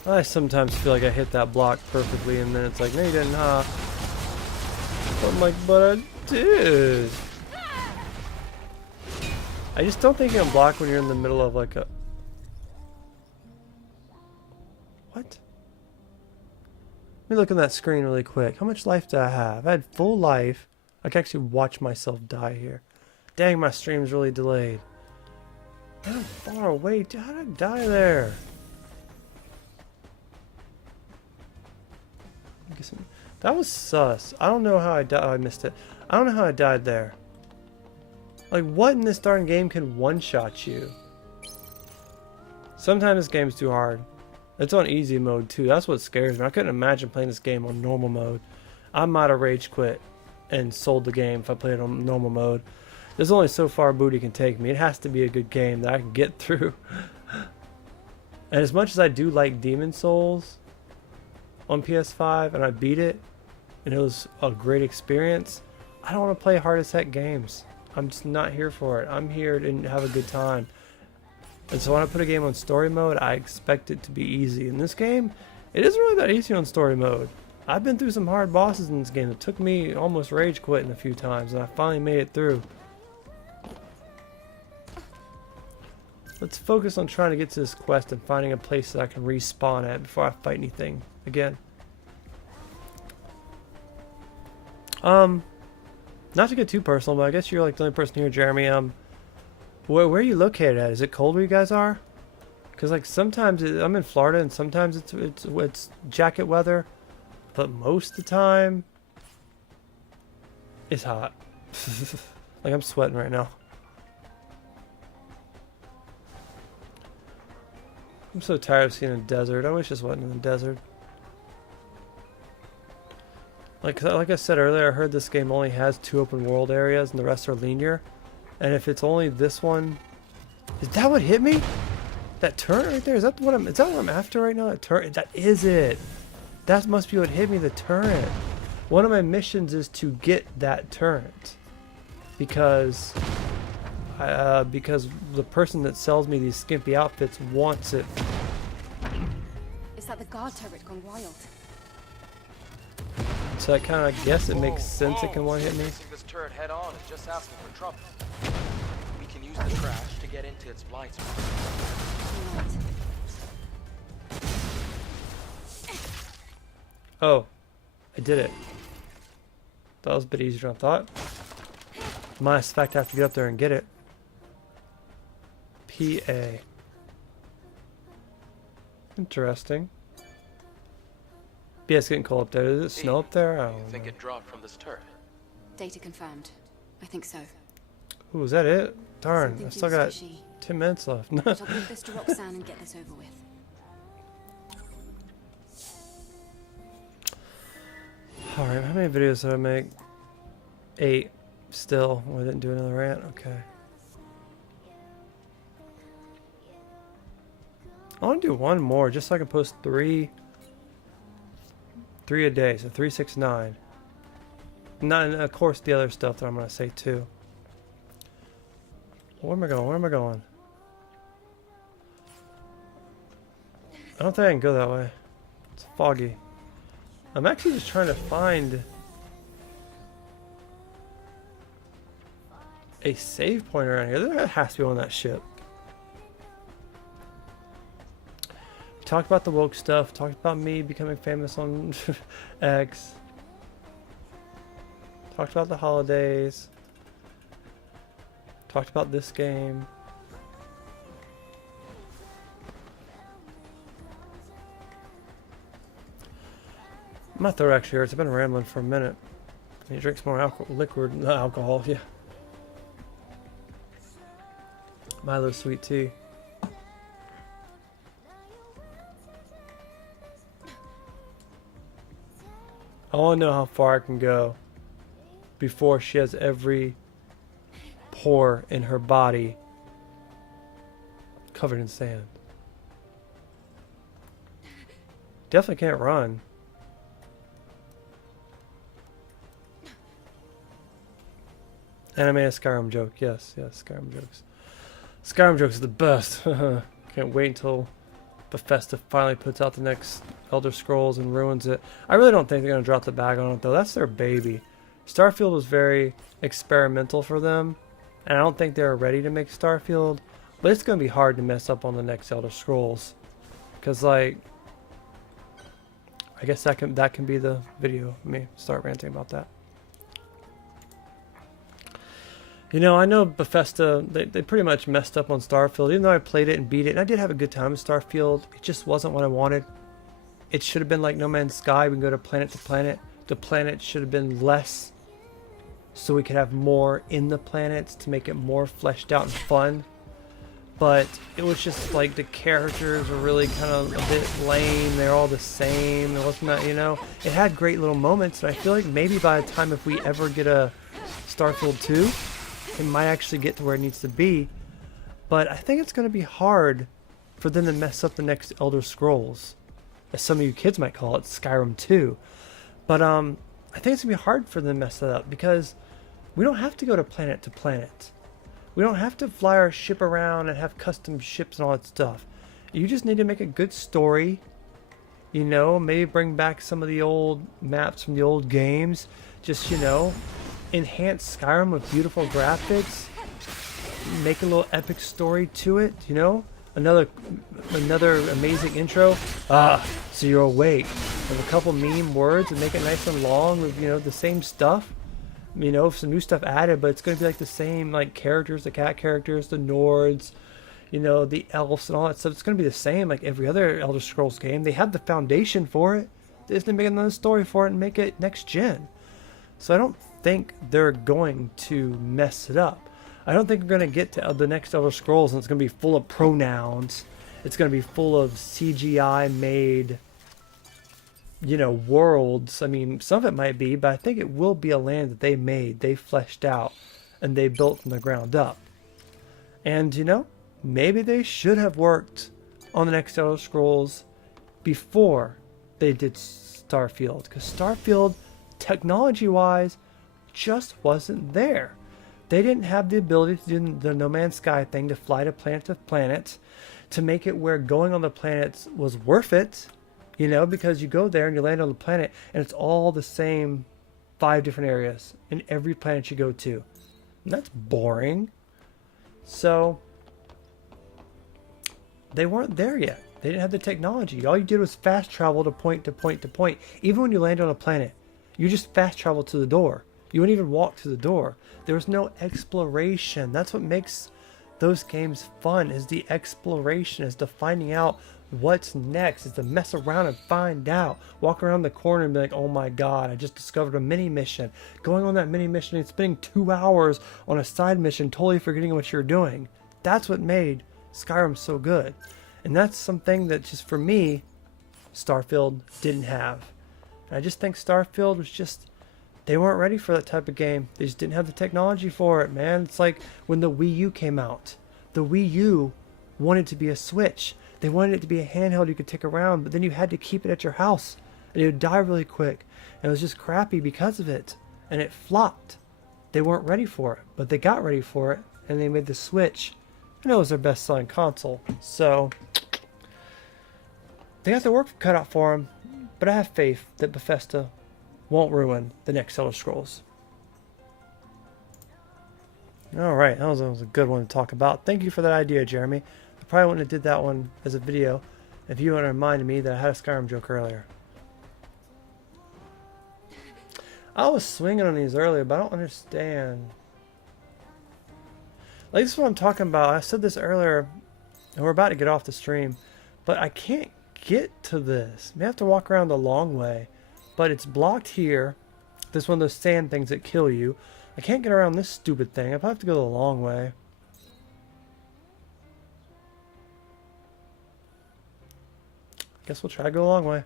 I sometimes feel like I hit that block perfectly and then it's like, no you didn't, huh? I'm like, but I did. I just don't think you can block when you're in the middle of like a... What? Let me look at that screen really quick. How much life do I have? I had full life. I can actually watch myself die here. Dang, my stream's really delayed. Man, I'm far away. How did I die there? That was sus. I don't know how I died. Oh, I missed it. I don't know how I died there. Like, what in this darn game can one-shot you? Sometimes this game's too hard. It's on easy mode, too. That's what scares me. I couldn't imagine playing this game on normal mode. I might have rage quit and sold the game if I played it on normal mode. There's only so far booty can take me. It has to be a good game that I can get through. And as much as I do like Demon Souls on PS5, and I beat it, and it was a great experience, I don't want to play hard as heck games. I'm just not here for it. I'm here to have a good time. And so when I put a game on story mode, I expect it to be easy. In this game, it isn't really that easy on story mode. I've been through some hard bosses in this game. It took me almost rage quitting a few times, and I finally made it through. Let's focus on trying to get to this quest and finding a place that I can respawn at before I fight anything again. Not to get too personal, but I guess you're like the only person here, Jeremy. Where are you located at? Is it cold where you guys are? Because like sometimes I'm in Florida and sometimes it's jacket weather, but most of the time it's hot. Like I'm sweating right now. I'm so tired of seeing a desert. I wish this wasn't in the desert. Like I said earlier, I heard this game only has 2 open world areas and the rest are linear. And if it's only this one, is that what hit me? That turret right there? Is that what I'm after right now? That turret? That is it. That must be what hit me. The turret. One of my missions is to get that turret because the person that sells me these skimpy outfits wants it. Is that the guard turret gone wild? So I kind of guess it makes sense it can one hit me. Facing this turret head on is just asking for trouble. We can use the trash to get into its blind spot. Oh, I did it. That was a bit easier than I thought. Minus the fact I have to get up there and get it. PA. Interesting. Yeah, it's getting cold up there. Is it snow up there? I You don't think know. it dropped from this turret? Data confirmed. I think so. Ooh, is that it? Darn, Something I still feels got fishy. 10 minutes left. Shall give this to Roxanne and get this over with. Alright, how many videos did I make? 8. Still. I didn't do another rant? Okay. I want to do one more just so I can post 3 a day, so 3, 6, 9. Not, and of course, the other stuff that I'm going to say too. Where am I going? Where am I going? I don't think I can go that way. It's foggy. I'm actually just trying to find a save point around here. There has to be on that ship. Talked about the woke stuff. Talked about me becoming famous on X. Talked about the holidays. Talked about this game. My throat actually hurts. I've been rambling for a minute. I need to drink some more alcohol, alcohol, yeah. Milo sweet tea. I want to know how far I can go before she has every pore in her body covered in sand. Definitely can't run. And I made a Skyrim joke. Yes, Skyrim jokes. Skyrim jokes are the best. Can't wait until Bethesda finally puts out the next Elder Scrolls and ruins it. I really don't think they're going to drop the bag on it, though. That's their baby. Starfield was very experimental for them, and I don't think they're ready to make Starfield, but it's going to be hard to mess up on the next Elder Scrolls. Because, like, I guess that can be the video. Let me start ranting about that. You know, I know Bethesda, they pretty much messed up on Starfield, even though I played it and beat it, and I did have a good time in Starfield. It just wasn't what I wanted. It should have been like No Man's Sky. We can go to planet to planet. The planet should have been less, so we could have more in the planets to make it more fleshed out and fun. But it was just like the characters were really kind of a bit lame. They're all the same. It wasn't that, you know, it had great little moments, and I feel like maybe by the time if we ever get a Starfield 2, it might actually get to where it needs to be, but I think it's going to be hard for them to mess up the next Elder Scrolls, as some of you kids might call it, Skyrim 2. But I think it's going to be hard for them to mess that up, because we don't have to go to planet. We don't have to fly our ship around and have custom ships and all that stuff. You just need to make a good story, you know, maybe bring back some of the old maps from the old games, just, you know, enhance Skyrim with beautiful graphics, make a little epic story to it, you know, another amazing intro. So you're awake, with a couple meme words and make it nice and long with, you know, the same stuff, you know, some new stuff added, but it's going to be like the same, like, characters, the cat characters, the Nords, you know, the elves and all that stuff. It's going to be the same like every other Elder Scrolls game. They have the foundation for it. They just need to make another story for it and make it next gen. So I don't think they're going to mess it up. I don't think we're going to get to the next Elder Scrolls and it's going to be full of pronouns. It's going to be full of CGI made, you know, worlds. I mean, some of it might be, but I think it will be a land that they made, they fleshed out, and they built from the ground up. And, you know, maybe they should have worked on the next Elder Scrolls before they did Starfield, because Starfield, technology-wise, just wasn't there. They didn't have the ability to do the No Man's Sky thing, to fly to planet, to make it where going on the planets was worth it, you know, because you go there and you land on the planet and it's all the same 5 different areas in every planet you go to. And that's boring. So they weren't there yet. They didn't have the technology. All you did was fast travel to point to point to point. Even when you land on a planet, you just fast travel to the door. You wouldn't even walk to the door. There was no exploration. That's what makes those games fun, is the exploration, is the finding out what's next, is to mess around and find out. Walk around the corner and be like, oh my god, I just discovered a mini mission. Going on that mini mission and spending 2 hours on a side mission, totally forgetting what you're doing. That's what made Skyrim so good. And that's something that, just for me, Starfield didn't have. And I just think Starfield was just, they weren't ready for that type of game. They just didn't have the technology for it, man. It's like when the Wii U came out. The Wii U wanted to be a Switch. They wanted it to be a handheld you could take around, but then you had to keep it at your house. And it would die really quick. And it was just crappy because of it. And it flopped. They weren't ready for it, but they got ready for it, and they made the Switch. And it was their best-selling console. So they got their work cut out for them, but I have faith that Bethesda won't ruin the next Elder Scrolls. Alright, that was a good one to talk about. Thank you for that idea, Jeremy. I probably wouldn't have did that one as a video if you hadn't reminded me that I had a Skyrim joke earlier. I was swinging on these earlier, but I don't understand. Like, this is what I'm talking about. I said this earlier, and we're about to get off the stream, but I can't get to this. I have to walk around the long way, but it's blocked here. This is one of those sand things that kill you. I can't get around this stupid thing. I probably have to go the long way. Guess we'll try to go a long way.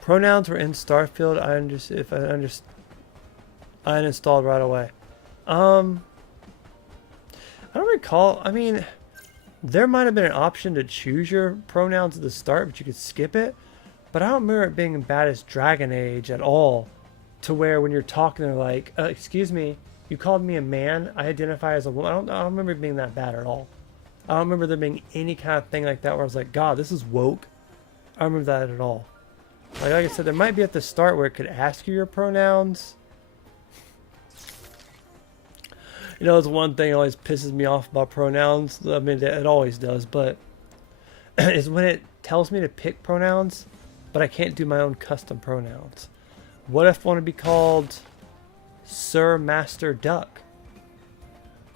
Pronouns were in Starfield. I uninstalled right away. I don't recall. I mean, there might have been an option to choose your pronouns at the start, but you could skip it. But I don't remember it being bad as Dragon Age at all. To where when you're talking, they're like, excuse me, you called me a man. I identify as a woman. I don't remember it being that bad at all. I don't remember there being any kind of thing like that where I was like, God, this is woke. I don't remember that at all. Like I said, there might be at the start where it could ask you your pronouns. You know, it's one thing that always pisses me off about pronouns. I mean, it always does, but is when it tells me to pick pronouns, but I can't do my own custom pronouns. What if I want to be called Sir Master Duck?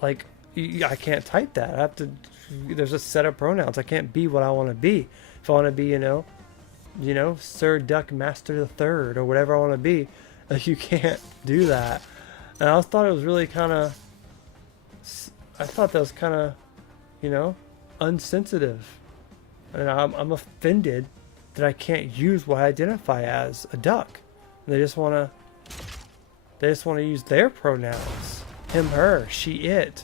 Like, I can't type that. I have to. There's a set of pronouns. I can't be what I want to be. If I want to be, you know, Sir Duck Master the Third or whatever I want to be, you can't do that. And I thought it was really kind of. I thought that was kind of, you know, unsensitive. And I'm offended that I can't use what I identify as a duck. And they just want to use their pronouns. Him, her, she, it.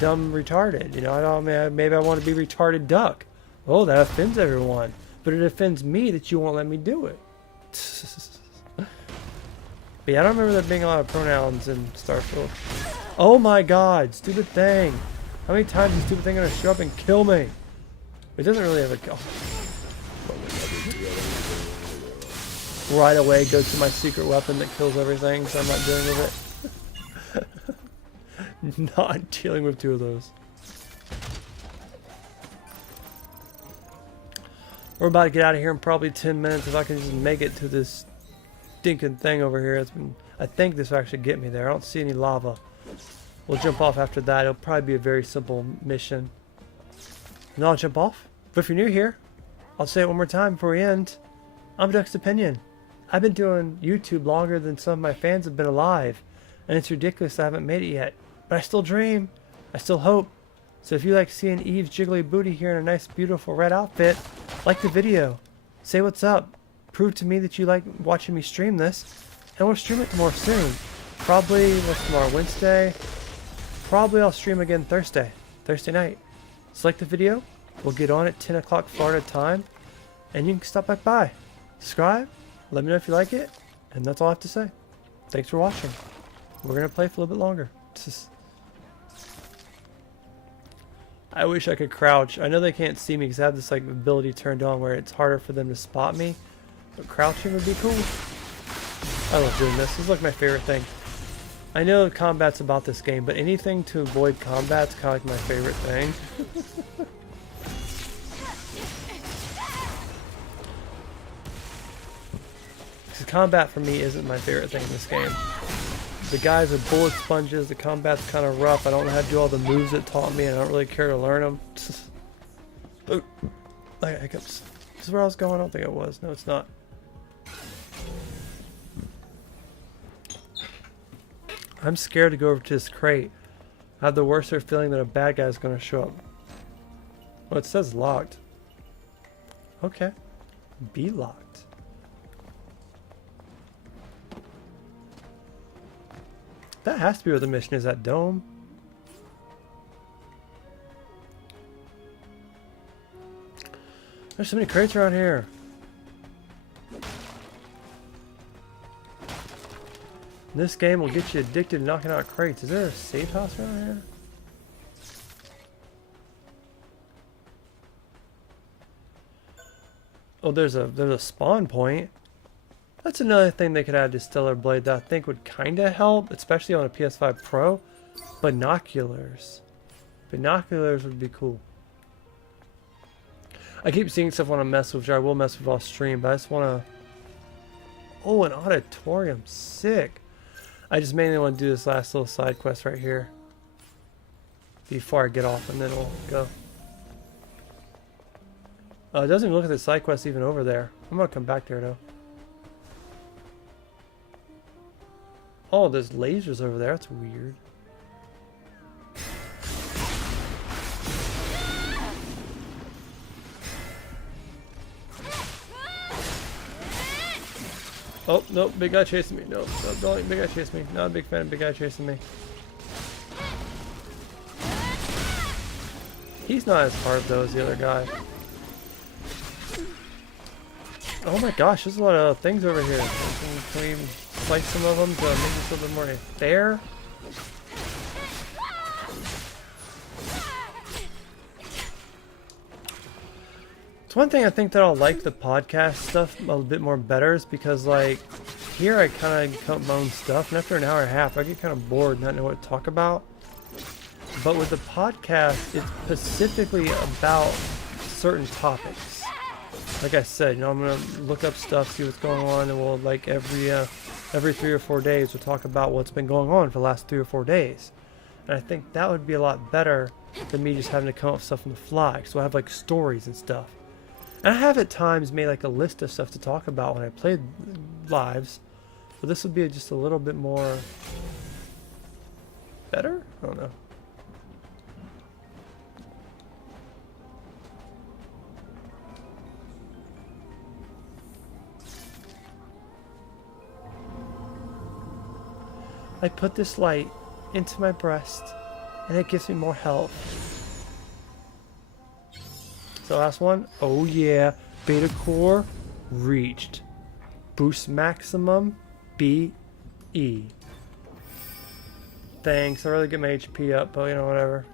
Dumb, retarded. You know, I don't. Maybe I want to be retarded duck. Oh, that offends everyone. But it offends me that you won't let me do it. But yeah, I don't remember there being a lot of pronouns in Starfield. Oh my God, stupid thing. How many times is stupid thing going to show up and kill me? It doesn't really have a kill. Right away, go to my secret weapon that kills everything, so I'm not dealing with it. Not dealing with two of those. We're about to get out of here in probably 10 minutes if I can just make it to this stinking thing over here. I think this will actually get me there. I don't see any lava. We'll jump off after that. It'll probably be a very simple mission. And I'll jump off. But if you're new here, I'll say it one more time before we end. I'm Duck's Opinion. I've been doing YouTube longer than some of my fans have been alive. And it's ridiculous I haven't made it yet. But I still dream. I still hope. So if you like seeing Eve's jiggly booty here in a nice beautiful red outfit, like the video. Say what's up. Prove to me that you like watching me stream this. And we'll stream it more soon. Probably, what's tomorrow, Wednesday? Probably I'll stream again Thursday night. Select the video. We'll get on at 10 o'clock Florida time. And you can stop back by. Subscribe. Let me know if you like it. And that's all I have to say. Thanks for watching. We're going to play for a little bit longer. I wish I could crouch. I know they can't see me because I have this like ability turned on where it's harder for them to spot me. But crouching would be cool. I love doing this. This is like my favorite thing. I know combat's about this game, but anything to avoid combat's kind of like my favorite thing. Because combat for me isn't my favorite thing in this game. The guys are bullet sponges, the combat's kind of rough, I don't know how to do all the moves it taught me, and I don't really care to learn them. Oh, I got hiccups. This is where I was going? I don't think it was. No, it's not. I'm scared to go over to this crate. I have the worst feeling that a bad guy is going to show up. Oh, it says locked. Okay. Be locked. That has to be where the mission is, that dome. There's so many crates around here. This game will get you addicted to knocking out crates. Is there a safe house around here? Oh, there's a spawn point. That's another thing they could add to Stellar Blade that I think would kind of help, especially on a PS5 Pro. Binoculars. Binoculars would be cool. I keep seeing stuff I want to mess with, which I will mess with off stream, but I just want to... Oh, an auditorium. Sick. I just mainly want to do this last little side quest right here before I get off, and then we'll go. It doesn't even look at the side quest even over there. I'm going to come back there, though. Oh, there's lasers over there. That's weird. Oh, nope, big guy chasing me. Nope, nope, don't let big guy chase me. Not a big fan of big guy chasing me. He's not as hard though as the other guy. Oh my gosh, there's a lot of things over here. Can we slice some of them to make this a little bit more fair? It's one thing I think that I'll like the podcast stuff a little bit more better is because like here I kind of come up with my own stuff, and after an hour and a half I get kind of bored and not know what to talk about. But with the podcast, it's specifically about certain topics. Like I said, you know, I'm gonna look up stuff, see what's going on, and we'll like every 3 or 4 days we'll talk about what's been going on for the last 3 or 4 days. And I think that would be a lot better than me just having to come up with stuff on the fly. So I have like stories and stuff. And I have at times made like a list of stuff to talk about when I played lives, but this would be just a little bit more better? I don't know. I put this light into my breast and it gives me more health. So last one. Oh yeah. Beta core reached. Boost maximum BE. Thanks. I really get my HP up, but you know, whatever.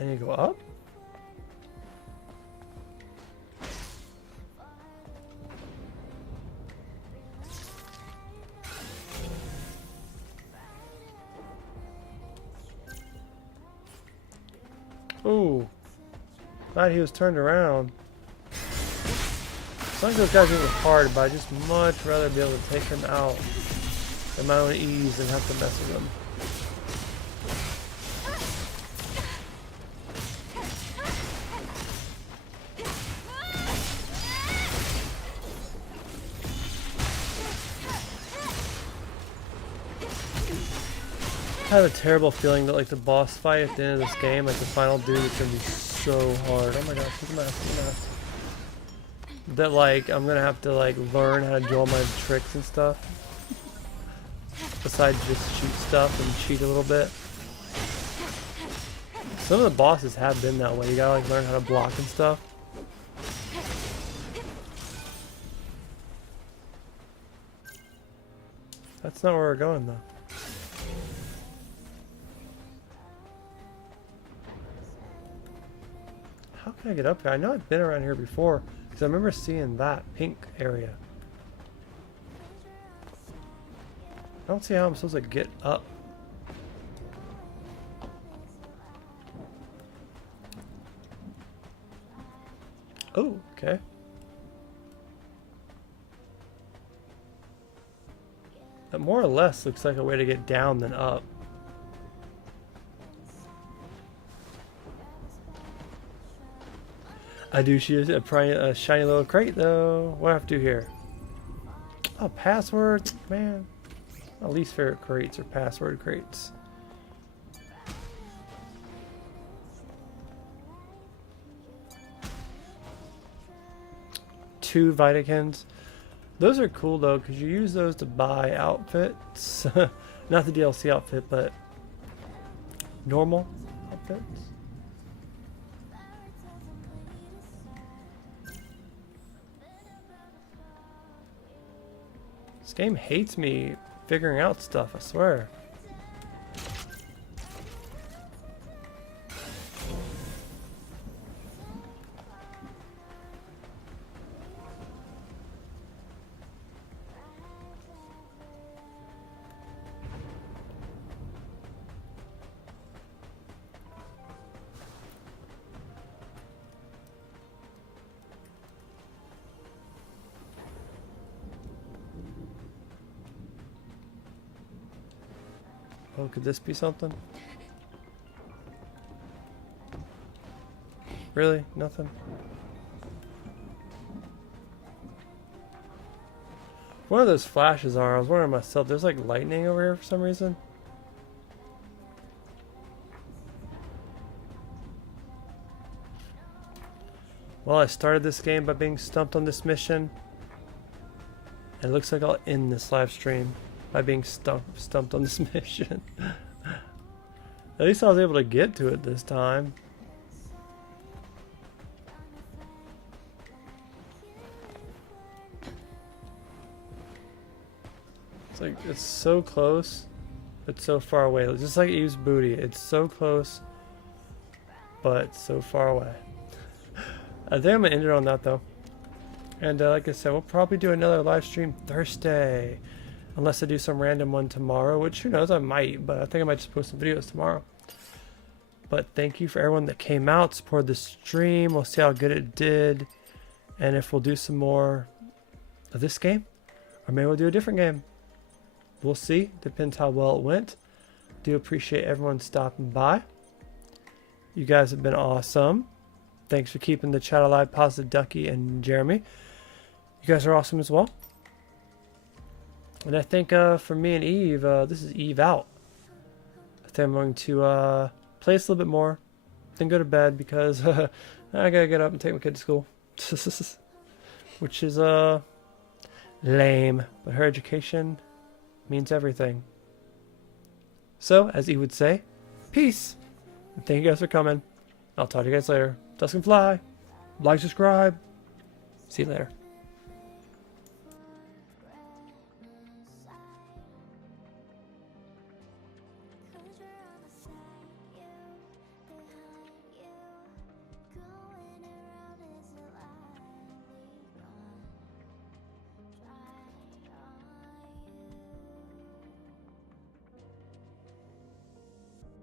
I need to go up? Ooh, glad he was turned around. Some of those guys are hard, but I just much rather be able to take them out at my own ease than have to mess with them. I have a terrible feeling that like the boss fight at the end of this game, like the final dude, is gonna be so hard. Oh my gosh, look at my ass. That like I'm gonna have to like learn how to do all my tricks and stuff. Besides just shoot stuff and cheat a little bit. Some of the bosses have been that way. You gotta like learn how to block and stuff. That's not where we're going though. How can I get up here? I know I've been around here before because I remember seeing that pink area. I don't see how I'm supposed to get up. Oh, okay. That more or less looks like a way to get down than up. I do see a shiny little crate though. What do I have to do here? Oh, password? Man. My least favorite crates are password crates. Two Vitakins. Those are cool though, because you use those to buy outfits. Not the DLC outfit, but normal outfits. This game hates me figuring out stuff, I swear. Oh, could this be something? Really? Nothing? One of those flashes are, I was wondering myself, there's like lightning over here for some reason. Well, I started this game by being stumped on this mission. It looks like I'll end this live stream by being stumped on this mission. At least I was able to get to it this time. It's like, it's so close, but so far away. It's just like Eve's booty. It's so close, but so far away. I think I'm going to end it on that though. And like I said, we'll probably do another live stream Thursday. Unless I do some random one tomorrow, which who knows, I might. But I think I might just post some videos tomorrow. But thank you for everyone that came out, supported the stream. We'll see how good it did. And if we'll do some more of this game. Or maybe we'll do a different game. We'll see. Depends how well it went. Do appreciate everyone stopping by. You guys have been awesome. Thanks for keeping the chat alive, Positive Ducky and Jeremy. You guys are awesome as well. And I think for me and Eve, this is Eve out. I think I'm going to play this a little bit more, then go to bed because I gotta get up and take my kid to school. Which is lame, but her education means everything. So, as Eve would say, peace. And thank you guys for coming. I'll talk to you guys later. Dusk and fly. Like, subscribe. See you later.